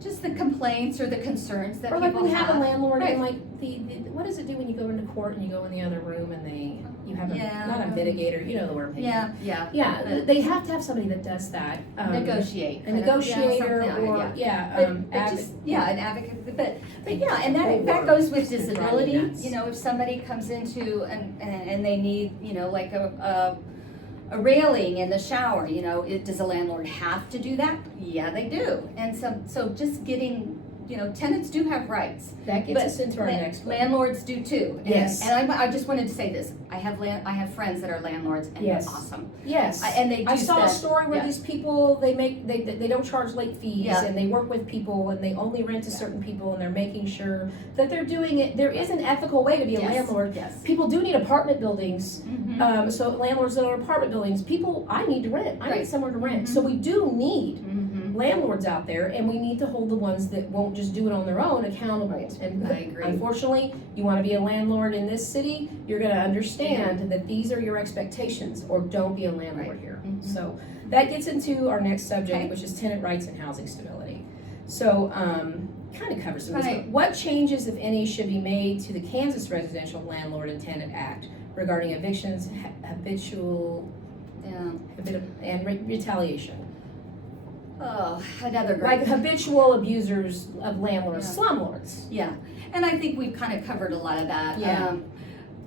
Just the complaints or the concerns that or people like when you have a landlord and Right. like the what does it do when you go into court and you go in the other room and you have not a mitigator, you know the word. They have to have somebody that does that. Negotiate. A negotiator an advocate. But and that goes with disability. If somebody comes into and they need like a railing in the shower, does a landlord have to do that? Yeah, they do. And so just getting, tenants do have rights. That gets us into our next one. Landlords do too. Yes. And I just wanted to say this. I have friends that are landlords, and they're awesome. Yes. And they do I saw a story where yeah. these people, they don't charge late fees, Yeah. and they work with people, and they only rent to certain people, and they're making sure that they're doing it. There is an ethical way to be a landlord. Yes. People do need apartment buildings. So landlords that own apartment buildings, I need to rent. I need somewhere to rent. So we do need landlords out there, and we need to hold the ones that won't just do it on their own accountable. Right. And I agree. Unfortunately, you want to be a landlord in this city, you're going to understand that these are your expectations, or don't be a landlord here. So that gets into our next subject, which is tenant rights and housing stability. So kind of covers some of this. But what changes, if any, should be made to the Kansas Residential Landlord and Tenant Act regarding evictions, habitual and retaliation? Oh, another great. Like habitual abusers of landlords, slumlords. Yeah, and I think we've kind of covered a lot of that. Yeah.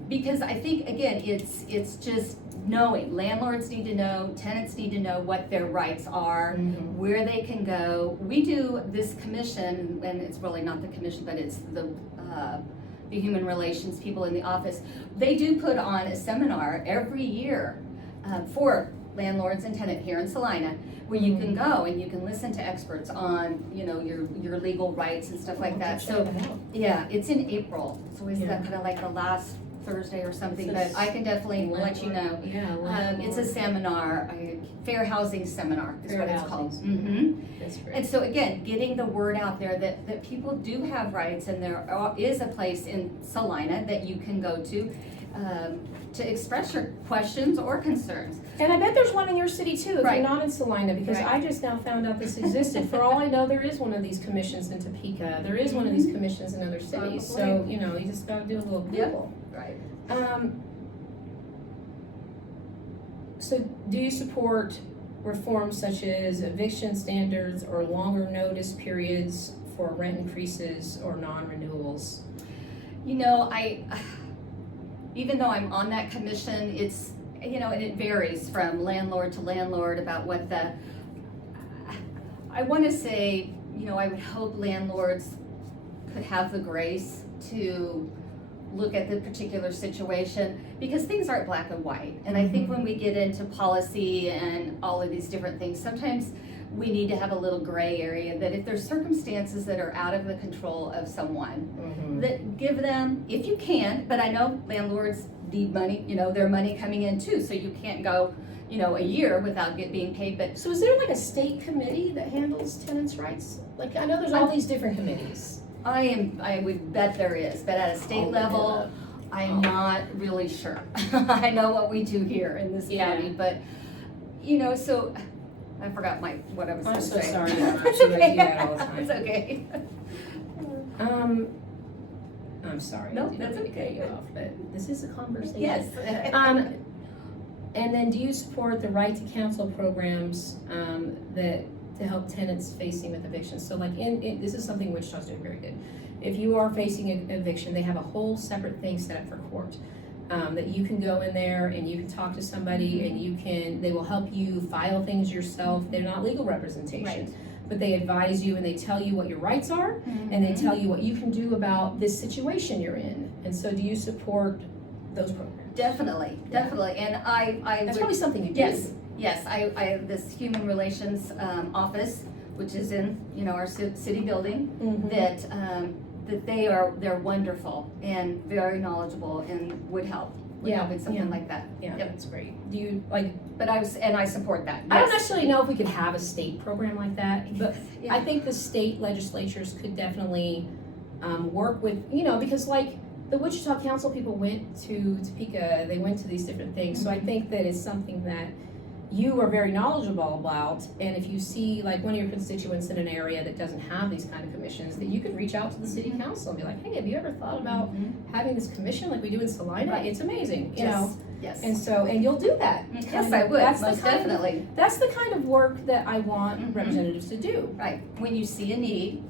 Because I think, again, it's just knowing, landlords need to know, tenants need to know what their rights are, where they can go. We do this commission, and it's really not the commission, but it's the human relations people in the office. They do put on a seminar every year for landlords and tenant here in Salina, where you can go and you can listen to experts on, you know, your legal rights and stuff like that. So yeah, it's in April. It's always that kind of like the last Thursday or something, but I can definitely let you know. It's a seminar, a fair housing seminar is what it's called. That's great. And so again, getting the word out there that people do have rights, and there is a place in Salina that you can go to express your questions or concerns. And I bet there's one in your city too, if Right. you're not in Salina, because I just now found out this existed. For all I know, there is one of these commissions in Topeka. There is one of these commissions in other cities. So, you know, you just gotta do a little Google. Right. So do you support reforms such as eviction standards or longer notice periods for rent increases or non-renewals? You know, even though I'm on that commission, it's, you know, and it varies from landlord to landlord about what I want to say, you know, I would hope landlords could have the grace to look at the particular situation, because things aren't black and white. And I think when we get into policy and all of these different things, sometimes we need to have a little gray area, that if there's circumstances that are out of the control of someone, that give them, if you can, but I know landlords need money, you know, their money coming in too, so you can't go, you know, a year without being paid. But so is there like a state committee that handles tenants' rights? Like, I know there's all these different committees. I would bet there is, but at a state level, I'm not really sure. I know what we do here in this county, but, you know, so I forgot what I was going to say. I'm so sorry. I'm sure I do that all the time. It's okay. I'm sorry. No, I didn't that's mean to cut okay. you off, but this is a conversation. Yes. And then do you support the right to counsel programs that to help tenants facing with evictions? So like this is something Wichita's doing very good. If you are facing an eviction, they have a whole separate thing set up for court. That you can go in there and you can talk to somebody and they will help you file things yourself. They're not legal representation, but they advise you and they tell you what your rights are and they tell you what you can do about this situation you're in. And so do you support those programs? Definitely. And That's probably something you do. Yes, I this human relations office, which is in, you know, our city building, that they're wonderful and very knowledgeable and would help with helping something like that. Yeah, that's great. Do you like? But I support that. Yes. I don't necessarily know if we could have a state program like that, but I think the state legislatures could definitely work with, you know, because like the Wichita Council people went to Topeka, they went to these different things. So I think that it's something that you are very knowledgeable about, and if you see like one of your constituents in an area that doesn't have these kind of commissions, that you could reach out to the city council and be like, hey, have you ever thought about having this commission like we do in Salina? Right. It's amazing, you know? Yes. And you'll do that. Yes, I would, most definitely. That's the kind of work that I want representatives to do. Right. When you see a need,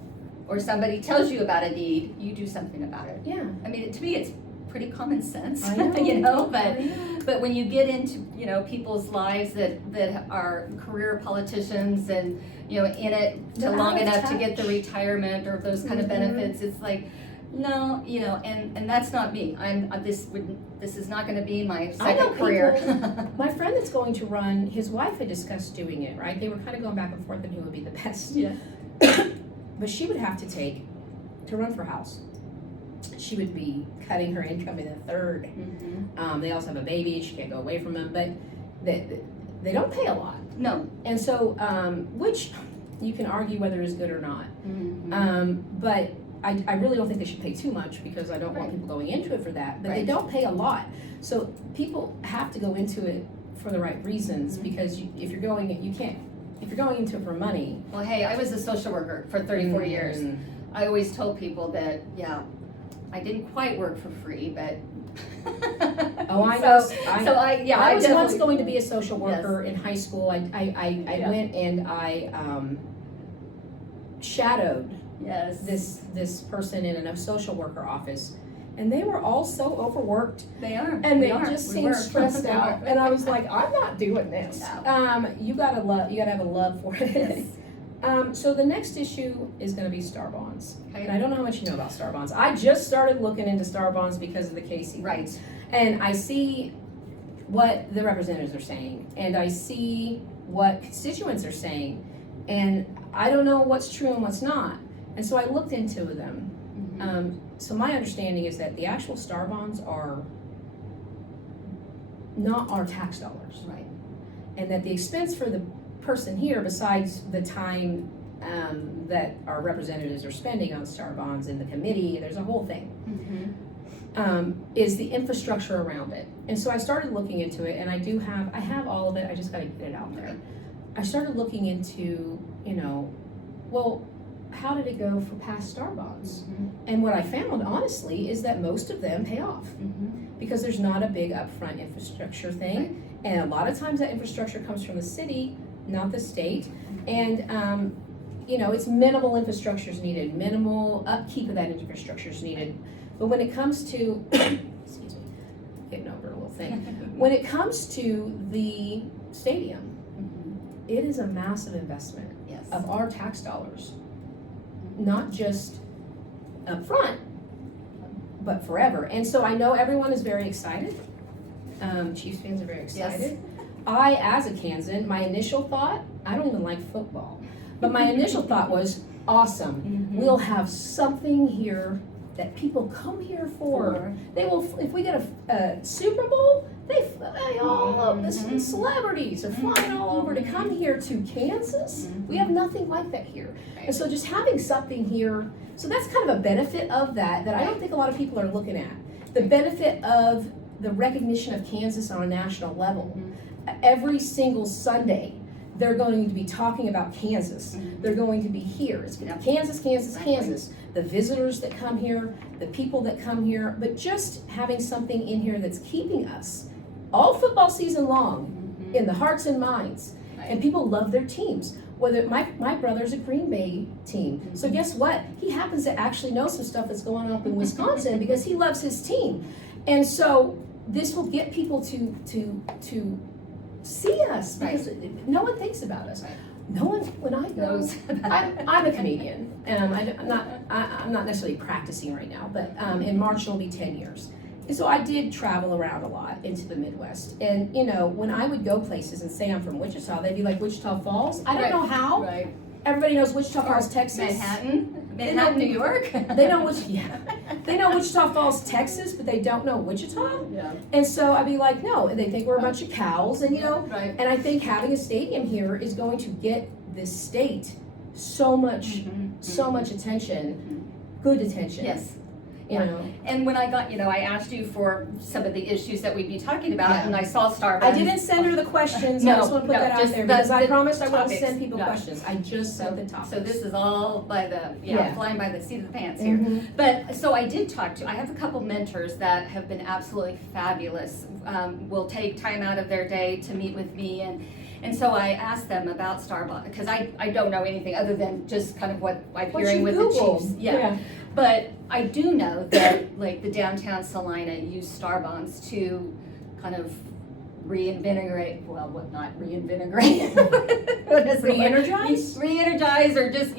or somebody tells you about a need, you do something about it. Yeah. I mean, to me, it's pretty common sense, I know. you know, but when you get into, you know, people's lives that are career politicians and, you know, in it long enough to get the retirement or those kind of benefits, it's like, no, you know, and that's not me. This is not going to be my second career. My friend that's going to run, his wife had discussed doing it, right? They were kind of going back and forth on who would be the best. Yeah. But she would have to run for House. She would be cutting her income in a third. They also have a baby, she can't go away from him, but they don't pay a lot. No. And so, which you can argue whether is good or not. But I really don't think they should pay too much, because I don't want people going into it for that, but they don't pay a lot. So people have to go into it for the right reasons, because if you're going into it for money. Well, hey, I was a social worker for 34 years. I always told people that, I didn't quite work for free, but I know. I was once definitely going to be a social worker in high school. I went and I shadowed this person in a social worker office, and they were all so overworked. They are. And We they are. just We seemed were. stressed out. And I was like, I'm not doing this. No. You gotta have a love for it. Yes. So the next issue is gonna be star bonds. Okay. And I don't know how much you know about star bonds. I just started looking into star bonds because of the Casey. Right. And I see what the representatives are saying, and I see what constituents are saying, and I don't know what's true and what's not. And so I looked into them. Mhm. So my understanding is that the actual star bonds are not our tax dollars, Right. and that the expense for the person here, besides the time that our representatives are spending on star bonds in the committee, there's a whole thing. Mhm. Is the infrastructure around it. And so I started looking into it, and I have all of it, I just gotta get it out there. I started looking into, well, how did it go for past star bonds? Mhm. And what I found, honestly, is that most of them pay off Mhm. because there's not a big upfront infrastructure thing. Right. And a lot of times that infrastructure comes from the city, not the state. And, it's minimal infrastructure is needed, minimal upkeep of that infrastructure is needed. But when it comes to, excuse me, getting over a little thing. When it comes to the stadium, Mhm. it is a massive investment Yes. of our tax dollars, not just up front, but forever. And so I know everyone is very excited. Chiefs fans are very excited. I, as a Kansan, my initial thought, I don't even like football, but my initial thought was, awesome. Mhm. We'll have something here that people come here for. They will, if we get a Super Bowl, they all of the Mhm. celebrities are flying all over to come here to Kansas. Mhm. We have nothing like that here. Right. And so just having something here, so that's kind of a benefit of that I don't think a lot of people are looking at. The benefit of the recognition of Kansas on a national level. Mhm. Every single Sunday, they're going to be talking about Kansas. Mhm. They're going to be here. It's going to be Kansas, Kansas, Exactly. Kansas. The visitors that come here, the people that come here, but just having something in here that's keeping us all football season long Mhm. in the hearts and minds. Right. And people love their teams. Whether my brother's a Green Bay team, so guess what? He happens to actually know some stuff that's going on up in Wisconsin because he loves his team, and so this will get people to see us because no one thinks about us. Right. No one when I go. Knows. I'm a comedian, and I'm not necessarily practicing right now, but in March it'll be 10 years. And so I did travel around a lot into the Midwest, and when I would go places and say I'm from Wichita, they'd be like, Wichita Falls? I don't Right. know how. Right. Everybody knows Wichita Falls, Texas. Manhattan, New York. They know they know Wichita Falls, Texas, but they don't know Wichita. Yeah. And so I'd be like, no, and they think we're a bunch of cows, and Right. and I think having a stadium here is going to get this state so much attention, good attention. Yes. You know. And when I got, I asked you for some of the issues that we'd be talking about, Yeah. and I saw Starbucks. I didn't send her the questions. I No, just want to put no, that out just there the- because I the promised I wouldn't topics. send people Yeah. questions. I just sent the topics. So this is all by the, Yeah. flying by the seat of the pants here. Mhm. But, so I did I have a couple mentors that have been absolutely fabulous, will take time out of their day to meet with me, and so I asked them about Starbucks, because I don't know anything other than just kind of what I'm What hearing you with Googled. the Chiefs. Yeah. But I do know that, like, the downtown Salina used Starbonds to kind of reinvigorate, well, what not reinvigorate? What is the word? Re-energize? Re-energize, or just,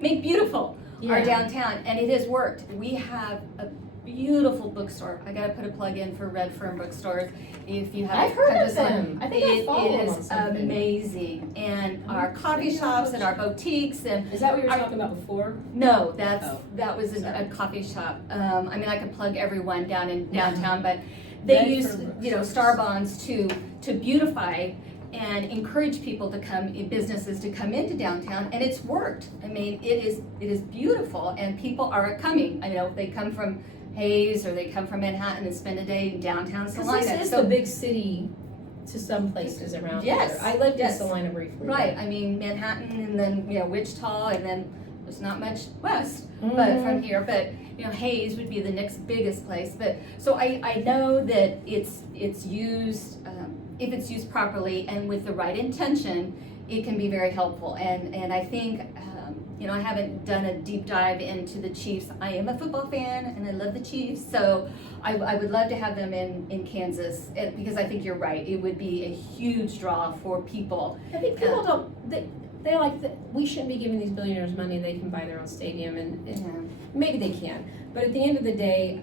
make beautiful our Yeah. downtown, and it has worked. We have a beautiful bookstore. I gotta put a plug in for Red Fern Bookstores. If you haven't I've heard come to of them. I think I follow them it on is something. amazing. And our coffee maybe I'll shops look. and our boutiques and Is that what you were I- talking about before? no, Oh. that was a Sorry. coffee shop. I could plug everyone down in downtown, but they Red use, Fern star bonds to beautify and encourage people to come, businesses to come into downtown, and it's worked. I mean, it is beautiful, and people are coming. They come from Hayes or they come from Manhattan and spend a day in downtown Because Salina. this is the big city to some places around Yes, here. I lived yes. in Salina briefly. Right, I mean, Manhattan and then, Wichita, and then there's not much west, but Mhm. from here, but, Hayes would be the next biggest place, but, so I know that it's used, if it's used properly and with the right intention, it can be very helpful, and I think, I haven't done a deep dive into the Chiefs. I am a football fan and I love the Chiefs, so I would love to have them in Kansas, because I think you're right. It would be a huge draw for people. I think people don't, they like that we shouldn't be giving these billionaires money. They can buy their own stadium, and maybe they can. But at the end of the day,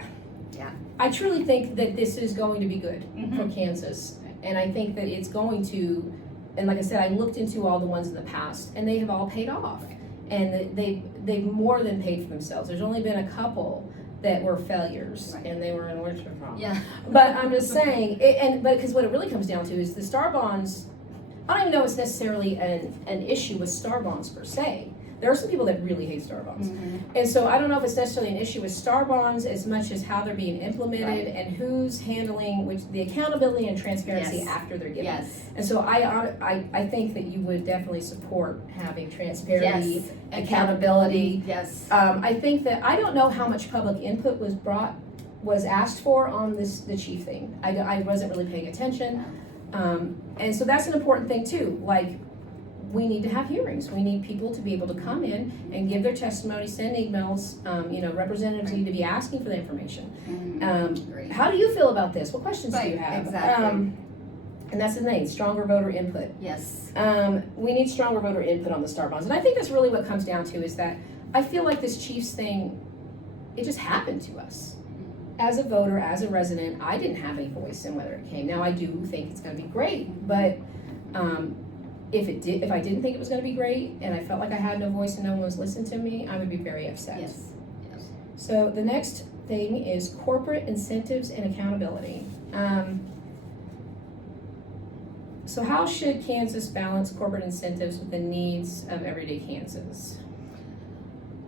I truly think that this is going to be good for Kansas. And I think that it's going to, and like I said, I looked into all the ones in the past, and they have all paid off. And they've more than paid for themselves. There's only been a couple that were failures, and they were in worse problems. Yeah. But I'm just saying, but because what it really comes down to is the star bonds. I don't even know it's necessarily an issue with star bonds per se. There are some people that really hate star bonds. And so I don't know if it's necessarily an issue with star bonds as much as how they're being implemented and who's handling the accountability and transparency after they're given. And so I think that you would definitely support having transparency, accountability. I think that, I don't know how much public input was asked for on the chief thing. I wasn't really paying attention. And so that's an important thing too. Like, we need to have hearings. We need people to be able to come in and give their testimony, send emails. Representatives need to be asking for the information. How do you feel about this? What questions do you have? Exactly. And that's the thing, stronger voter input. Yes. We need stronger voter input on the star bonds. And I think that's really what comes down to, is that I feel like this Chiefs thing, it just happened to us. As a voter, as a resident, I didn't have any voice in whether it came. Now I do think it's going to be great, but if I didn't think it was going to be great, and I felt like I had no voice and no one was listening to me, I would be very upset. Yes. So the next thing is corporate incentives and accountability. So how should Kansas balance corporate incentives with the needs of everyday Kansas?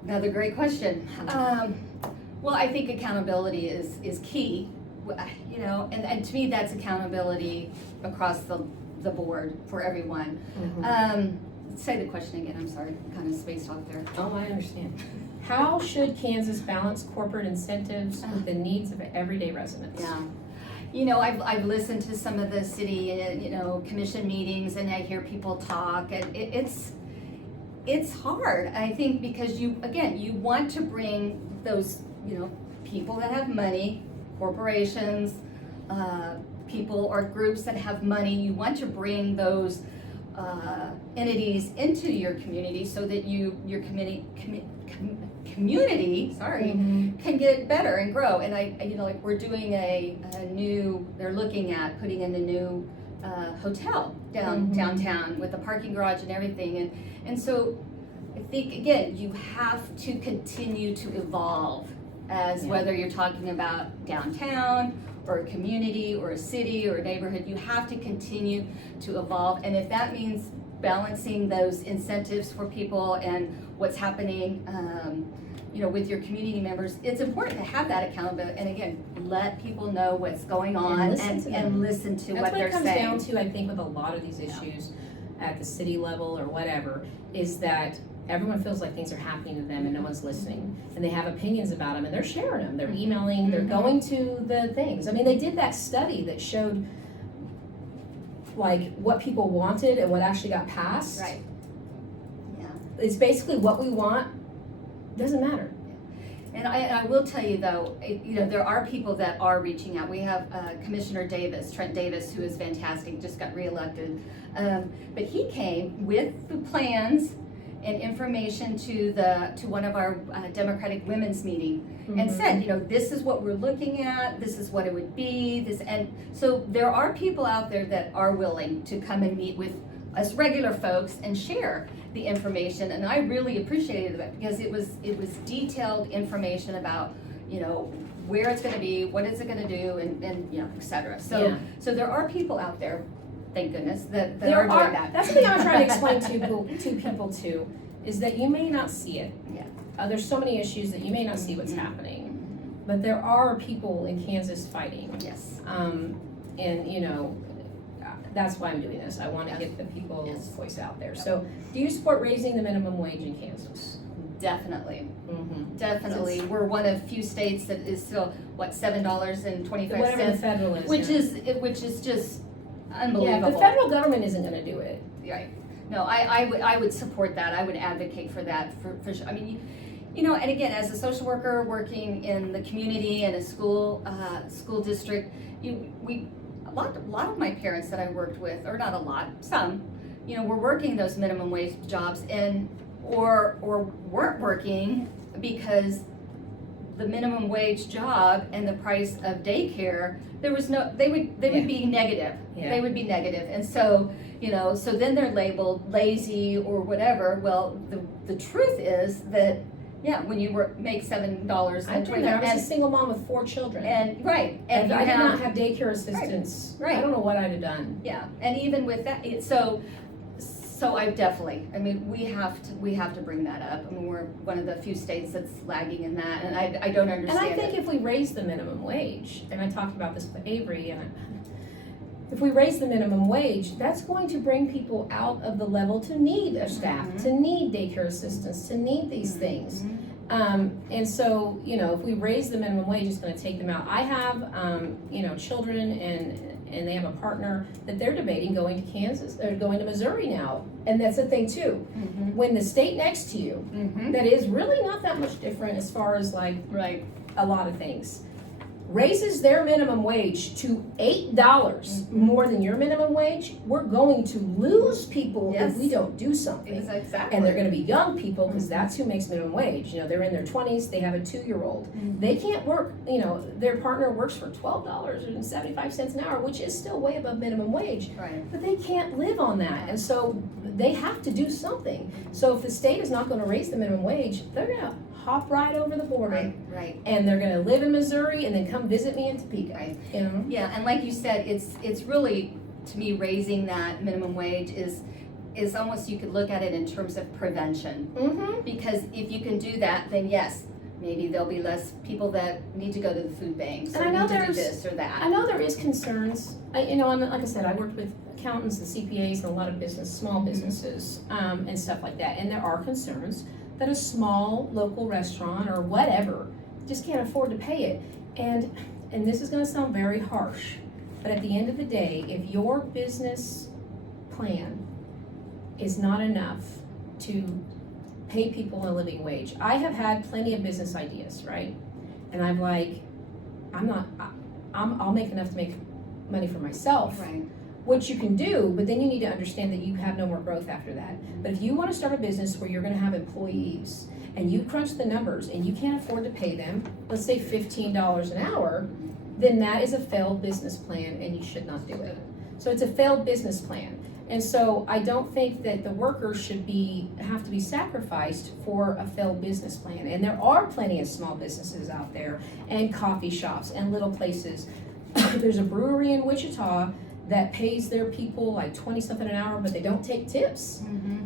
Another great question. Well, I think accountability is key, and to me that's accountability across the board for everyone. Say the question again, I'm sorry, kind of spaced off there. Oh, I understand. How should Kansas balance corporate incentives with the needs of everyday residents? I've listened to some of the city, commission meetings, and I hear people talk, and it's hard, I think, because you want to bring those, people that have money, corporations, people or groups that have money, you want to bring those entities into your community so that your community can get better and grow. And like we're doing they're looking at putting in a new hotel downtown with a parking garage and everything. And so I think, again, you have to continue to evolve as whether you're talking about downtown or a community or a city or a neighborhood. You have to continue to evolve. And if that means balancing those incentives for people and what's happening with your community members, it's important to have that accountability. And again, let people know what's going on and listen to what they're saying. That's what it comes down to, I think, with a lot of these issues at the city level or whatever, is that everyone feels like things are happening to them and no one's listening, and they have opinions about them and they're sharing them, they're emailing, they're going to the things. I mean, they did that study that showed like what people wanted and what actually got passed. Right. Yeah. It's basically what we want doesn't matter. And I will tell you though, there are people that are reaching out. We have Commissioner Trent Davis, who is fantastic, just got reelected. But he came with the plans and information to one of our Democratic women's meeting and said, this is what we're looking at, this is what it would be, and so there are people out there that are willing to come and meet with us regular folks and share the information, and I really appreciated that because it was detailed information about where it's going to be, what is it going to do, and et cetera. So there are people out there, thank goodness, that are doing that. That's something I'm trying to explain to people too, is that you may not see it. There's so many issues that you may not see what's happening, but there are people in Kansas fighting. Yes. And that's why I'm doing this. I want to get the people's voice out there. So, do you support raising the minimum wage in Kansas? Definitely. Definitely. We're one of few states that is still $7.25. Whatever the federal is. Which is just unbelievable. Yeah, the federal government isn't going to do it. Right. No, I would support that. I would advocate for that for sure. I mean, you know, and again, as a social worker working in the community in a school district, a lot of my parents that I worked with, or not a lot, some, you know, were working those minimum wage jobs or weren't working because the minimum wage job and the price of daycare, there was no, they would be negative. Yeah. They would be negative. And so, you know, so then they're labeled lazy or whatever. Well, the truth is that, yeah, when you make $7 I've been there. I was a single mom with 4 children. And right. And I did not have daycare assistance. Right. I don't know what I'd have done. Yeah. And even with that, so I definitely, I mean, we have to bring that up. I mean, we're one of the few states that's lagging in that, and I don't understand. And I think if we raise the minimum wage, and I talked about this with Avery, and if we raise the minimum wage, that's going to bring people out of the level to need a staff, to need daycare assistance, to need these things. And so, you know, if we raise the minimum wage, it's going to take them out. I have, you know, children and they have a partner that they're debating going to Kansas, or going to Missouri now. And that's the thing too. When the state next to you, that is really not that much different as far as like a lot of things, raises their minimum wage to $8 more than your minimum wage, we're going to lose people if we don't do something. Exactly. And they're going to be young people, because that's who makes minimum wage. You know, they're in their 20s, they have a 2-year-old. They can't work, you know, their partner works for $12.75 an hour, which is still way above minimum wage. Right. But they can't live on that, and so they have to do something. So if the state is not going to raise the minimum wage, they're going to hop right over the border, and they're going to live in Missouri and then come visit me in Topeka. You know? Yeah, and like you said, it's really, to me, raising that minimum wage is almost, you could look at it in terms of prevention. Because if you can do that, then yes, maybe there'll be less people that need to go to the food banks, or need to do this or that. I know there is concerns. You know, like I said, I worked with accountants and CPAs and a lot of small businesses, and stuff like that, and there are concerns that a small local restaurant or whatever just can't afford to pay it. And this is going to sound very harsh, but at the end of the day, if your business plan is not enough to pay people a living wage, I have had plenty of business ideas, right? And I'm like, I'll make enough to make money for myself. Right. Which you can do, but then you need to understand that you have no more growth after that. But if you want to start a business where you're going to have employees, and you crunch the numbers and you can't afford to pay them, let's say $15 an hour, then that is a failed business plan and you should not do it. So it's a failed business plan. And so I don't think that the workers should have to be sacrificed for a failed business plan. And there are plenty of small businesses out there, and coffee shops and little places. There's a brewery in Wichita that pays their people like 20-something an hour, but they don't take tips.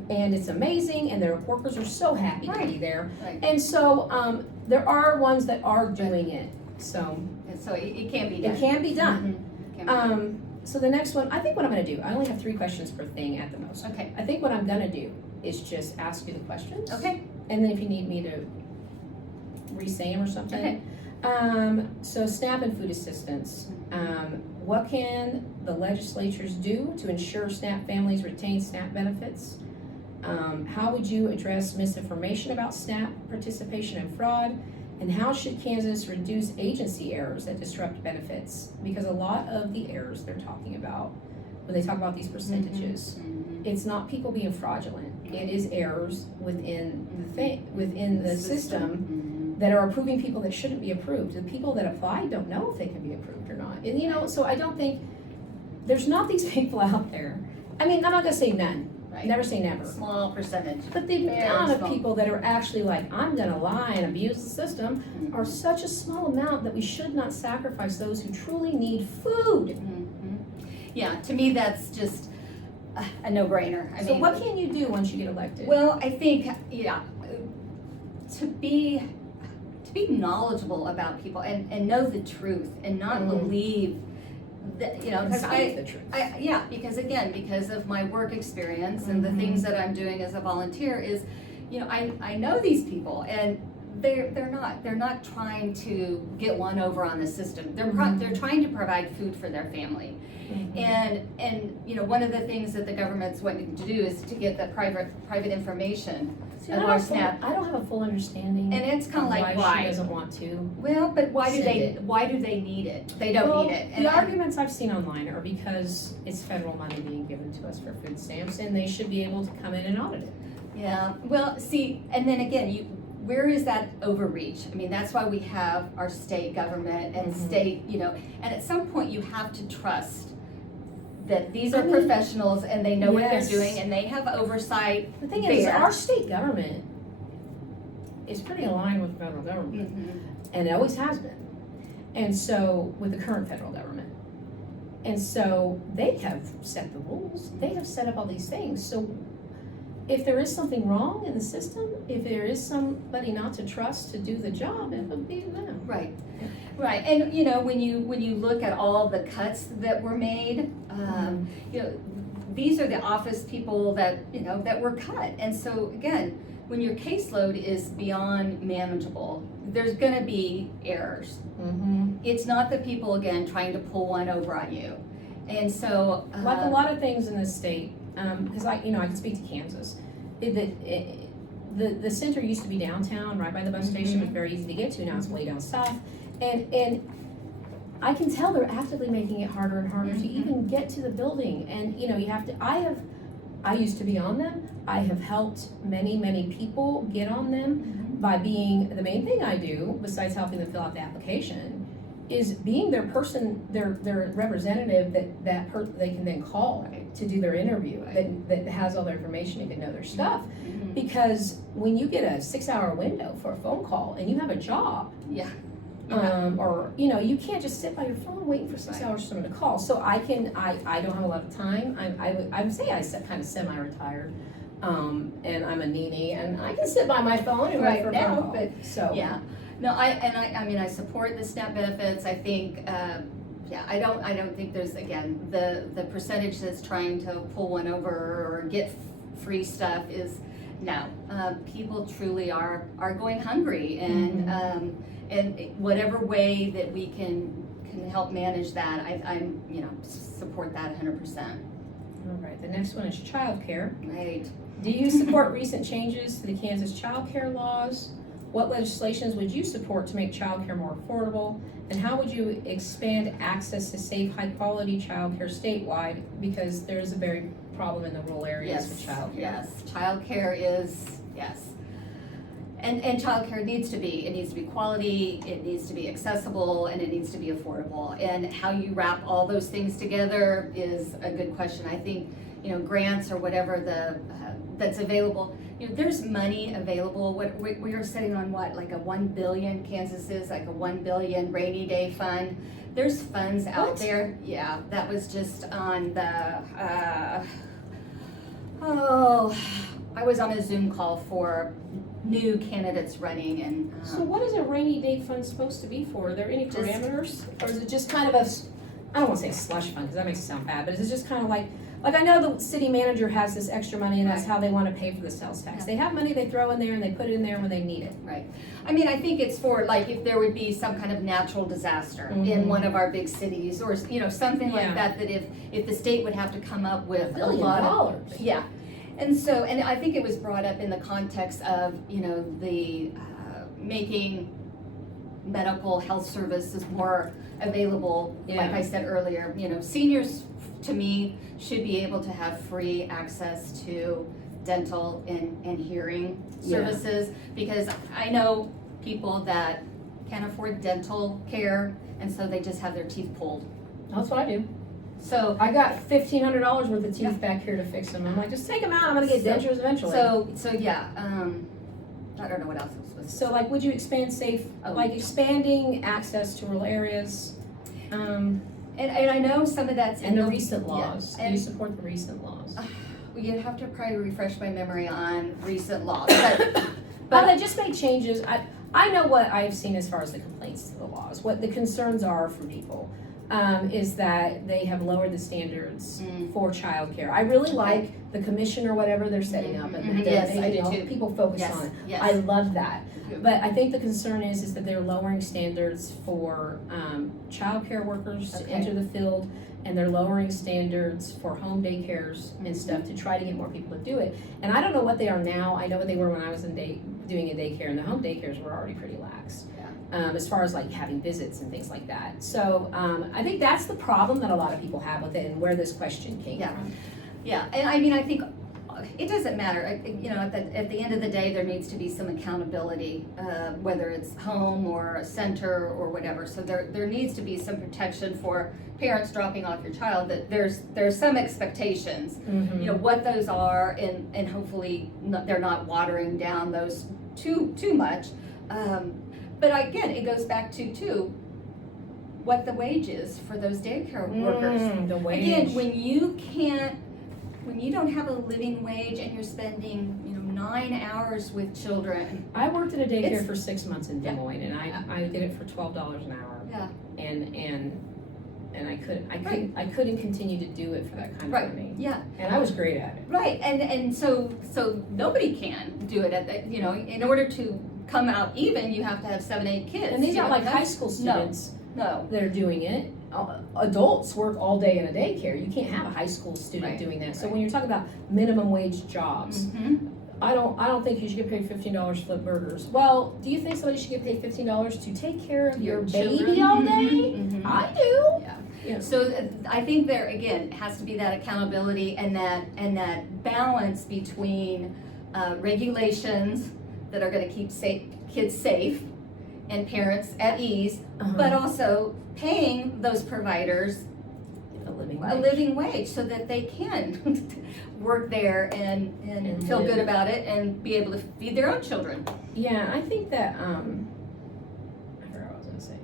And it's amazing, and their workers are so happy to be there. And so there are ones that are doing it. So it can be done. It can be done. So the next one, I think what I'm going to do, I only have 3 questions per thing at the most. Okay. I think what I'm going to do is just ask you the questions. Okay. And then if you need me to re-say them or something. Okay. So SNAP and food assistance. What can the legislatures do to ensure SNAP families retain SNAP benefits? How would you address misinformation about SNAP participation and fraud? And how should Kansas reduce agency errors that disrupt benefits? Because a lot of the errors they're talking about, when they talk about these percentages, it's not people being fraudulent. It is errors within the system that are approving people that shouldn't be approved. The people that apply don't know if they can be approved or not. And you know, so I don't think, there's not these people out there. I mean, I'm not gonna say none. Right. Never say never. Small percentage. But the amount of people that are actually like, I'm gonna lie and abuse the system, are such a small amount that we should not sacrifice those who truly need food. Yeah, to me that's just a no-brainer. I mean, what can you do once you get elected? Well, I think, to be knowledgeable about people and know the truth and not believe that, you know, because because of my work experience and the things that I'm doing as a volunteer is, you know, I know these people, and They're not trying to get one over on the system. They're trying to provide food for their family. And you know, one of the things that the government's wanting to do is to get the private information of our SNAP. I don't have a full understanding. And it's kind of like, why she doesn't want to. Well, but why do they need it? They don't need it. And the arguments I've seen online are because it's federal money being given to us for food stamps, and they should be able to come in and audit it. Yeah. Well, see, and then again, where is that overreach? I mean, that's why we have our state government and state, you know, and at some point you have to trust that these are professionals and they know what they're doing and they have oversight. The thing is, our state government is pretty aligned with the federal government, and it always has been. And so, with the current federal government. And so, they have set the rules. They have set up all these things. So, if there is something wrong in the system, if there is somebody not to trust to do the job, it would be them. Right, right. And you know, when you look at all the cuts that were made, you know, these are the office people that that were cut. And so again, when your caseload is beyond manageable, there's going to be errors. It's not the people again trying to pull one over on you. And so, like a lot of things in this state. Because I can speak to Kansas. The center used to be downtown, right by the bus station. It was very easy to get to. Now it's way down south, and I can tell they're actively making it harder and harder to even get to the building. And you have to. I used to be on them. I have helped many people get on them by being the main thing I do besides helping them fill out the application. Is being their person, their representative that they can then call to do their interview, that has all their information and can know their stuff. Because when you get a 6-hour window for a phone call and you have a job, or you can't just sit by your phone waiting for 6 hours for someone to call. So I don't have a lot of time. I would say I kind of semi-retired. And I'm a neenie, and I can sit by my phone and wait for a phone call. But so yeah. No, I mean, I support the SNAP benefits. I think, I don't think there's, again, the percentage that's trying to pull one over or get free stuff is, no. People truly are going hungry, and whatever way that we can help manage that, I'm support that 100%. All right, the next one is childcare. Right. Do you support recent changes to the Kansas childcare laws? What legislations would you support to make childcare more affordable? And how would you expand access to safe, high-quality childcare statewide? Because there's a very problem in the rural areas for childcare. Yes, childcare is, and childcare needs to be quality, it needs to be accessible, and it needs to be affordable. And how you wrap all those things together is a good question. I think, grants or whatever that's available. There's money available. We are sitting on like a 1 billion, Kansas is like a 1 billion rainy day fund. There's funds out there. Yeah, that was just on the, I was on a Zoom call for new candidates running and. So what is a rainy day fund supposed to be for? Are there any parameters? Or is it just kind of I don't want to say a slush fund because that makes it sound bad, but is it just kind of like I know the city manager has this extra money and that's how they want to pay for the sales tax. They have money they throw in there and they put it in there when they need it. Right. I mean, I think it's for if there would be some kind of natural disaster in one of our big cities or, something like that if the state would have to come up with $1 billion. Yeah. And so, and I think it was brought up in the context of, the making medical health services more available, like I said earlier. Seniors, to me, should be able to have free access to dental and hearing services because I know people that can't afford dental care and so they just have their teeth pulled. That's what I do. So I got $1,500 worth of teeth back here to fix them. I'm like, just take them out. I'm gonna get dentures eventually. So yeah. I don't know what else I was supposed to say. So would you expand expanding access to rural areas? And I know some of that's in the recent laws. Yeah. Do you support the recent laws? You'd have to probably refresh my memory on recent laws. But they just made changes. I know what I've seen as far as the complaints to the laws. What the concerns are for people is that they have lowered the standards for childcare. I really like the commission or whatever they're setting up, and they're Yes, I making do all too. people focus Yes, on it. yes. I love that. Yeah. But I think the concern is that they're lowering standards for childcare workers to Okay. enter the field, and they're lowering standards for home daycares and stuff to try to get more people to do it. And I don't know what they are now. I know what they were when I was doing a daycare, and the home daycares were already pretty lax. As far as like having visits and things like that. So I think that's the problem that a lot of people have with it, and where this question came from. Yeah, and I mean, I think it doesn't matter. You know, at the end of the day, there needs to be some accountability, whether it's home or a center or whatever. So there needs to be some protection for parents dropping off your child. That there's some expectations. Mm-hmm. You know what those are, and hopefully they're not watering down those too much. But again, it goes back to what the wage is for those daycare workers. The wage. Again, when you don't have a living wage and you're spending 9 hours with children. I worked at a daycare for 6 months in Des Moines, and I did it for $12 an hour. Yeah. And I couldn't continue to do it for that kind of money. Yeah. And I was great at it. Right. And so nobody can do it at that. In order to come out even, you have to have 7-8 kids. And these aren't like high school students. No. That are doing it. Adults work all day in a daycare. You can't have a high school student doing that. So when you're talking about minimum wage jobs, I don't think you should get paid $15 to flip burgers. Well, do you think somebody should get paid $15 to take care of your baby children? all day? I do. Yeah. So I think there again has to be that accountability and that balance between regulations that are going to keep kids safe and parents at ease, but also paying those providers a living wage so that they can work there and feel good about it and be able to feed their own children. Yeah, I think that I forgot what I was gonna say.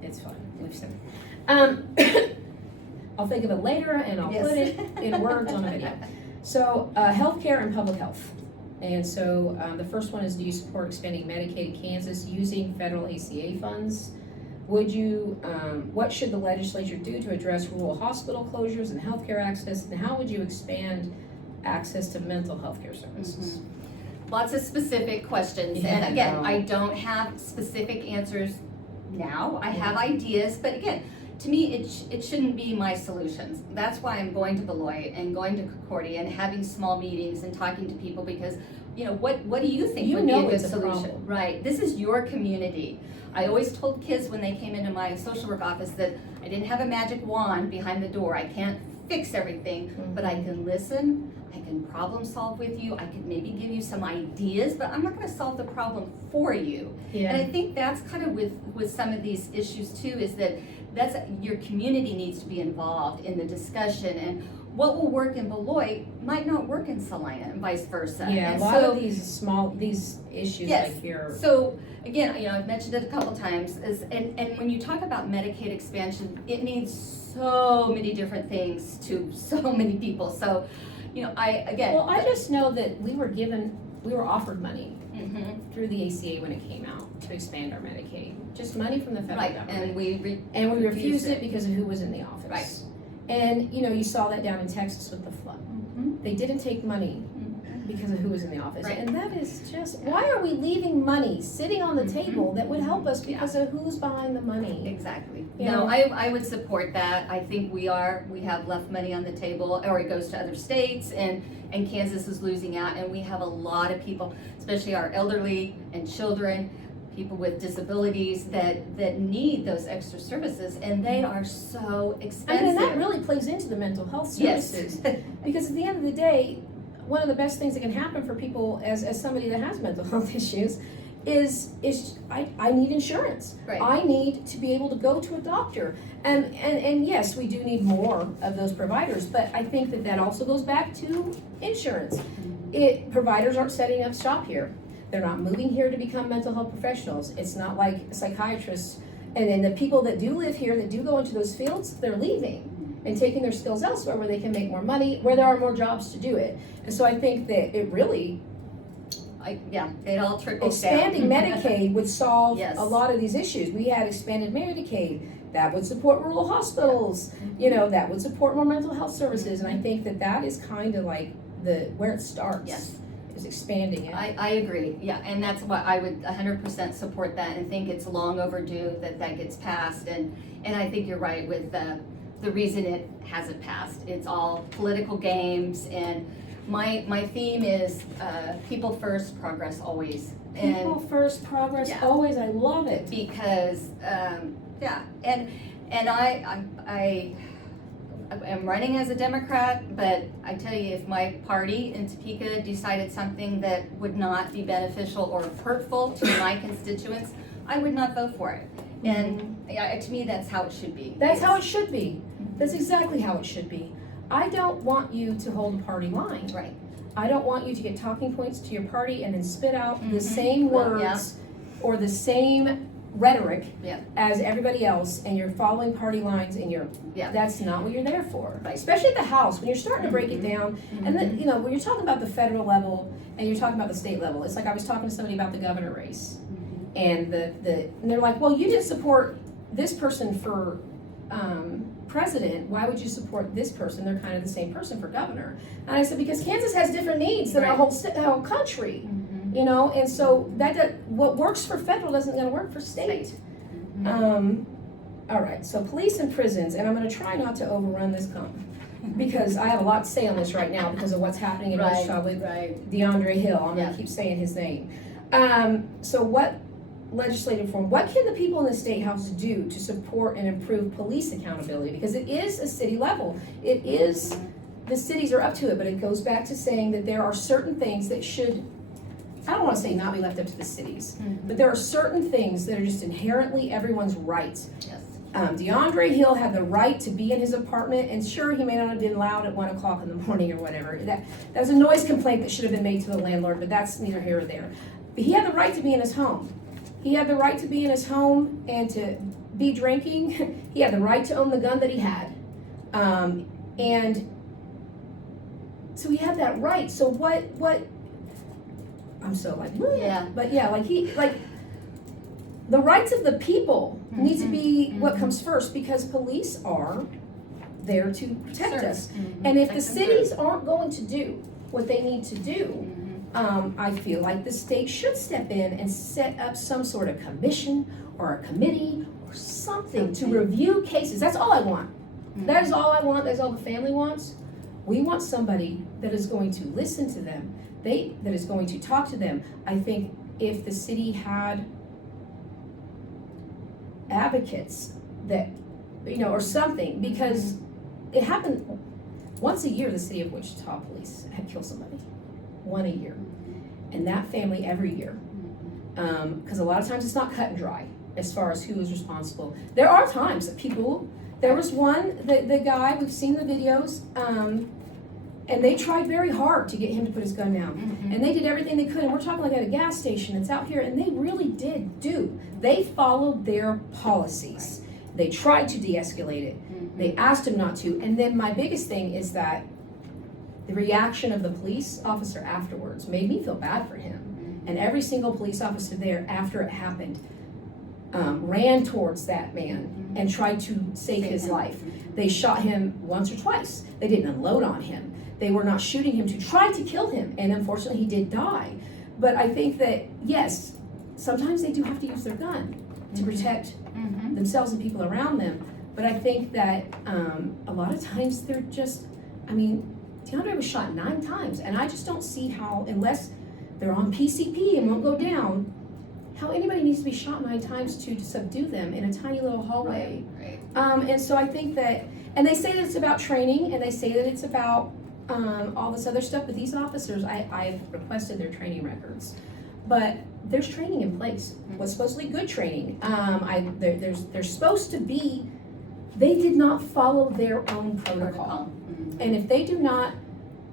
It's fine. We've said it. I'll think of it later and I'll put it in words on a video. So healthcare and public health. And so the first one is, do you support expanding Medicaid in Kansas using federal ACA funds? Would you, what should the legislature do to address rural hospital closures and healthcare access? And how would you expand access to mental health care services? Lots of specific questions. Yeah, and again, I don't have specific answers now. I have ideas, but again, to me, it shouldn't be my solutions. That's why I'm going to Beloit and going to Concordia and having small meetings and talking to people because, what do you think would be a good solution? Right. This is your community. I always told kids when they came into my social work office that I didn't have a magic wand behind the door. I can't fix everything, but I can listen. I can problem solve with you. I can maybe give you some ideas, but I'm not going to solve the problem for you. Yeah. And I think that's kind of with some of these issues too, is that your community needs to be involved in the discussion, and what will work in Beloit might not work in Salina and vice versa. Yeah, and a lot of these issues like here. So again, I've mentioned it a couple times, and when you talk about Medicaid expansion, it means so many different things to so many people. So, I just know that we were offered money through the ACA when it came out to expand our Medicaid, just money from the federal government, and we refused it because of who was in the office. Right. And you saw that down in Texas with the flood. They didn't take money because of who was in the office, and that is just why are we leaving money sitting on the table that would help us because of who's behind the money? Exactly. No, I would support that. I think we have left money on the table, or it goes to other states, and Kansas is losing out, and we have a lot of people, especially our elderly and children, people with disabilities that need those extra services, and they are so expensive. And that really plays into the mental health services. Because at the end of the day, one of the best things that can happen for people as somebody that has mental health issues is I need insurance. Right. I need to be able to go to a doctor. And yes, we do need more of those providers, but I think that also goes back to insurance. Providers aren't setting up shop here. They're not moving here to become mental health professionals. It's not like psychiatrists. And then the people that do live here, that do go into those fields, they're leaving and taking their skills elsewhere where they can make more money, where there are more jobs to do it. And so I think that it really, it all trickles down. expanding Medicaid would solve Yes. a lot of these issues. We had expanded Medicaid, that would support rural hospitals, you know, that would support more mental health services, and I think that is kind of like where it starts. Yes. Is expanding it. I agree, yeah, and that's why I would 100% support that and think it's long overdue that gets passed, and I think you're right with the reason it hasn't passed. It's all political games, and my theme is people first, progress always. People first, progress always. I love it. Because and I am running as a Democrat, but I tell you, if my party in Topeka decided something that would not be beneficial or hurtful to my constituents, I would not vote for it. And to me, that's how it should be. That's how it should be. That's exactly how it should be. I don't want you to hold a party line. Right. I don't want you to get talking points to your party and then spit out the same words or the same rhetoric as everybody else, and you're following party lines, and that's not what you're there for. Right. Especially at the House, when you're starting to break it down, and then, you know, when you're talking about the federal level and you're talking about the state level, it's like I was talking to somebody about the governor race, and and they're like, well, you didn't support this person for president, why would you support this person? They're kind of the same person for governor. And I said, because Kansas has different needs than our whole country. You know, and so what works for federal isn't going to work for state. All right, so police and prisons, and I'm going to try not to overrun this because I have a lot to say on this right now because of what's happening in Wichita with DeAndre Hill. I'm going to keep saying his name. So what legislative reform, what can the people in the State House do to support and improve police accountability? Because it is a city level. It is, the cities are up to it, but it goes back to saying that there are certain things that should, I don't want to say not be left up to the cities, but there are certain things that are just inherently everyone's rights. Yes. DeAndre Hill had the right to be in his apartment, and sure, he may not have been loud at 1 o'clock in the morning or whatever. That was a noise complaint that should have been made to the landlord, but that's neither here or there. But he had the right to be in his home. He had the right to be in his home and to be drinking. He had the right to own the gun that he had. And so he had that right. So what I'm so like, but the rights of the people need to be what comes first, because police are there to protect us. And if the cities aren't going to do what they need to do, I feel like the state should step in and set up some sort of commission or a committee or something to review cases. That's all I want. That is all I want. That's all the family wants. We want somebody that is going to listen to them, that is going to talk to them. I think if the city had advocates that, you know, or something, because it happened once a year, the city of Wichita police had killed somebody. One a year. And that family every year. Because a lot of times it's not cut and dry as far as who is responsible. There are times that there was one, the guy, we've seen the videos, and they tried very hard to get him to put his gun down. And they did everything they could, and we're talking like at a gas station that's out here, and they really they followed their policies. They tried to de-escalate it. They asked him not to. And then my biggest thing is that the reaction of the police officer afterwards made me feel bad for him. And every single police officer there, after it happened, ran towards that man and tried to save his life. They shot him once or twice. They didn't unload on him. They were not shooting him to try to kill him. And unfortunately, he did die. But I think that, yes, sometimes they do have to use their gun to protect themselves and people around them. But I think that a lot of times they're just, DeAndre was shot 9 times, and I just don't see how, unless they're on PCP and won't go down, how anybody needs to be shot 9 times to subdue them in a tiny little hallway. Right. And so I think that, and they say that it's about training, and they say that it's about all this other stuff, but these officers, I've requested their training records. But there's training in place. What's supposedly good training. There's supposed to be, they did not follow their own protocol. And if they do not,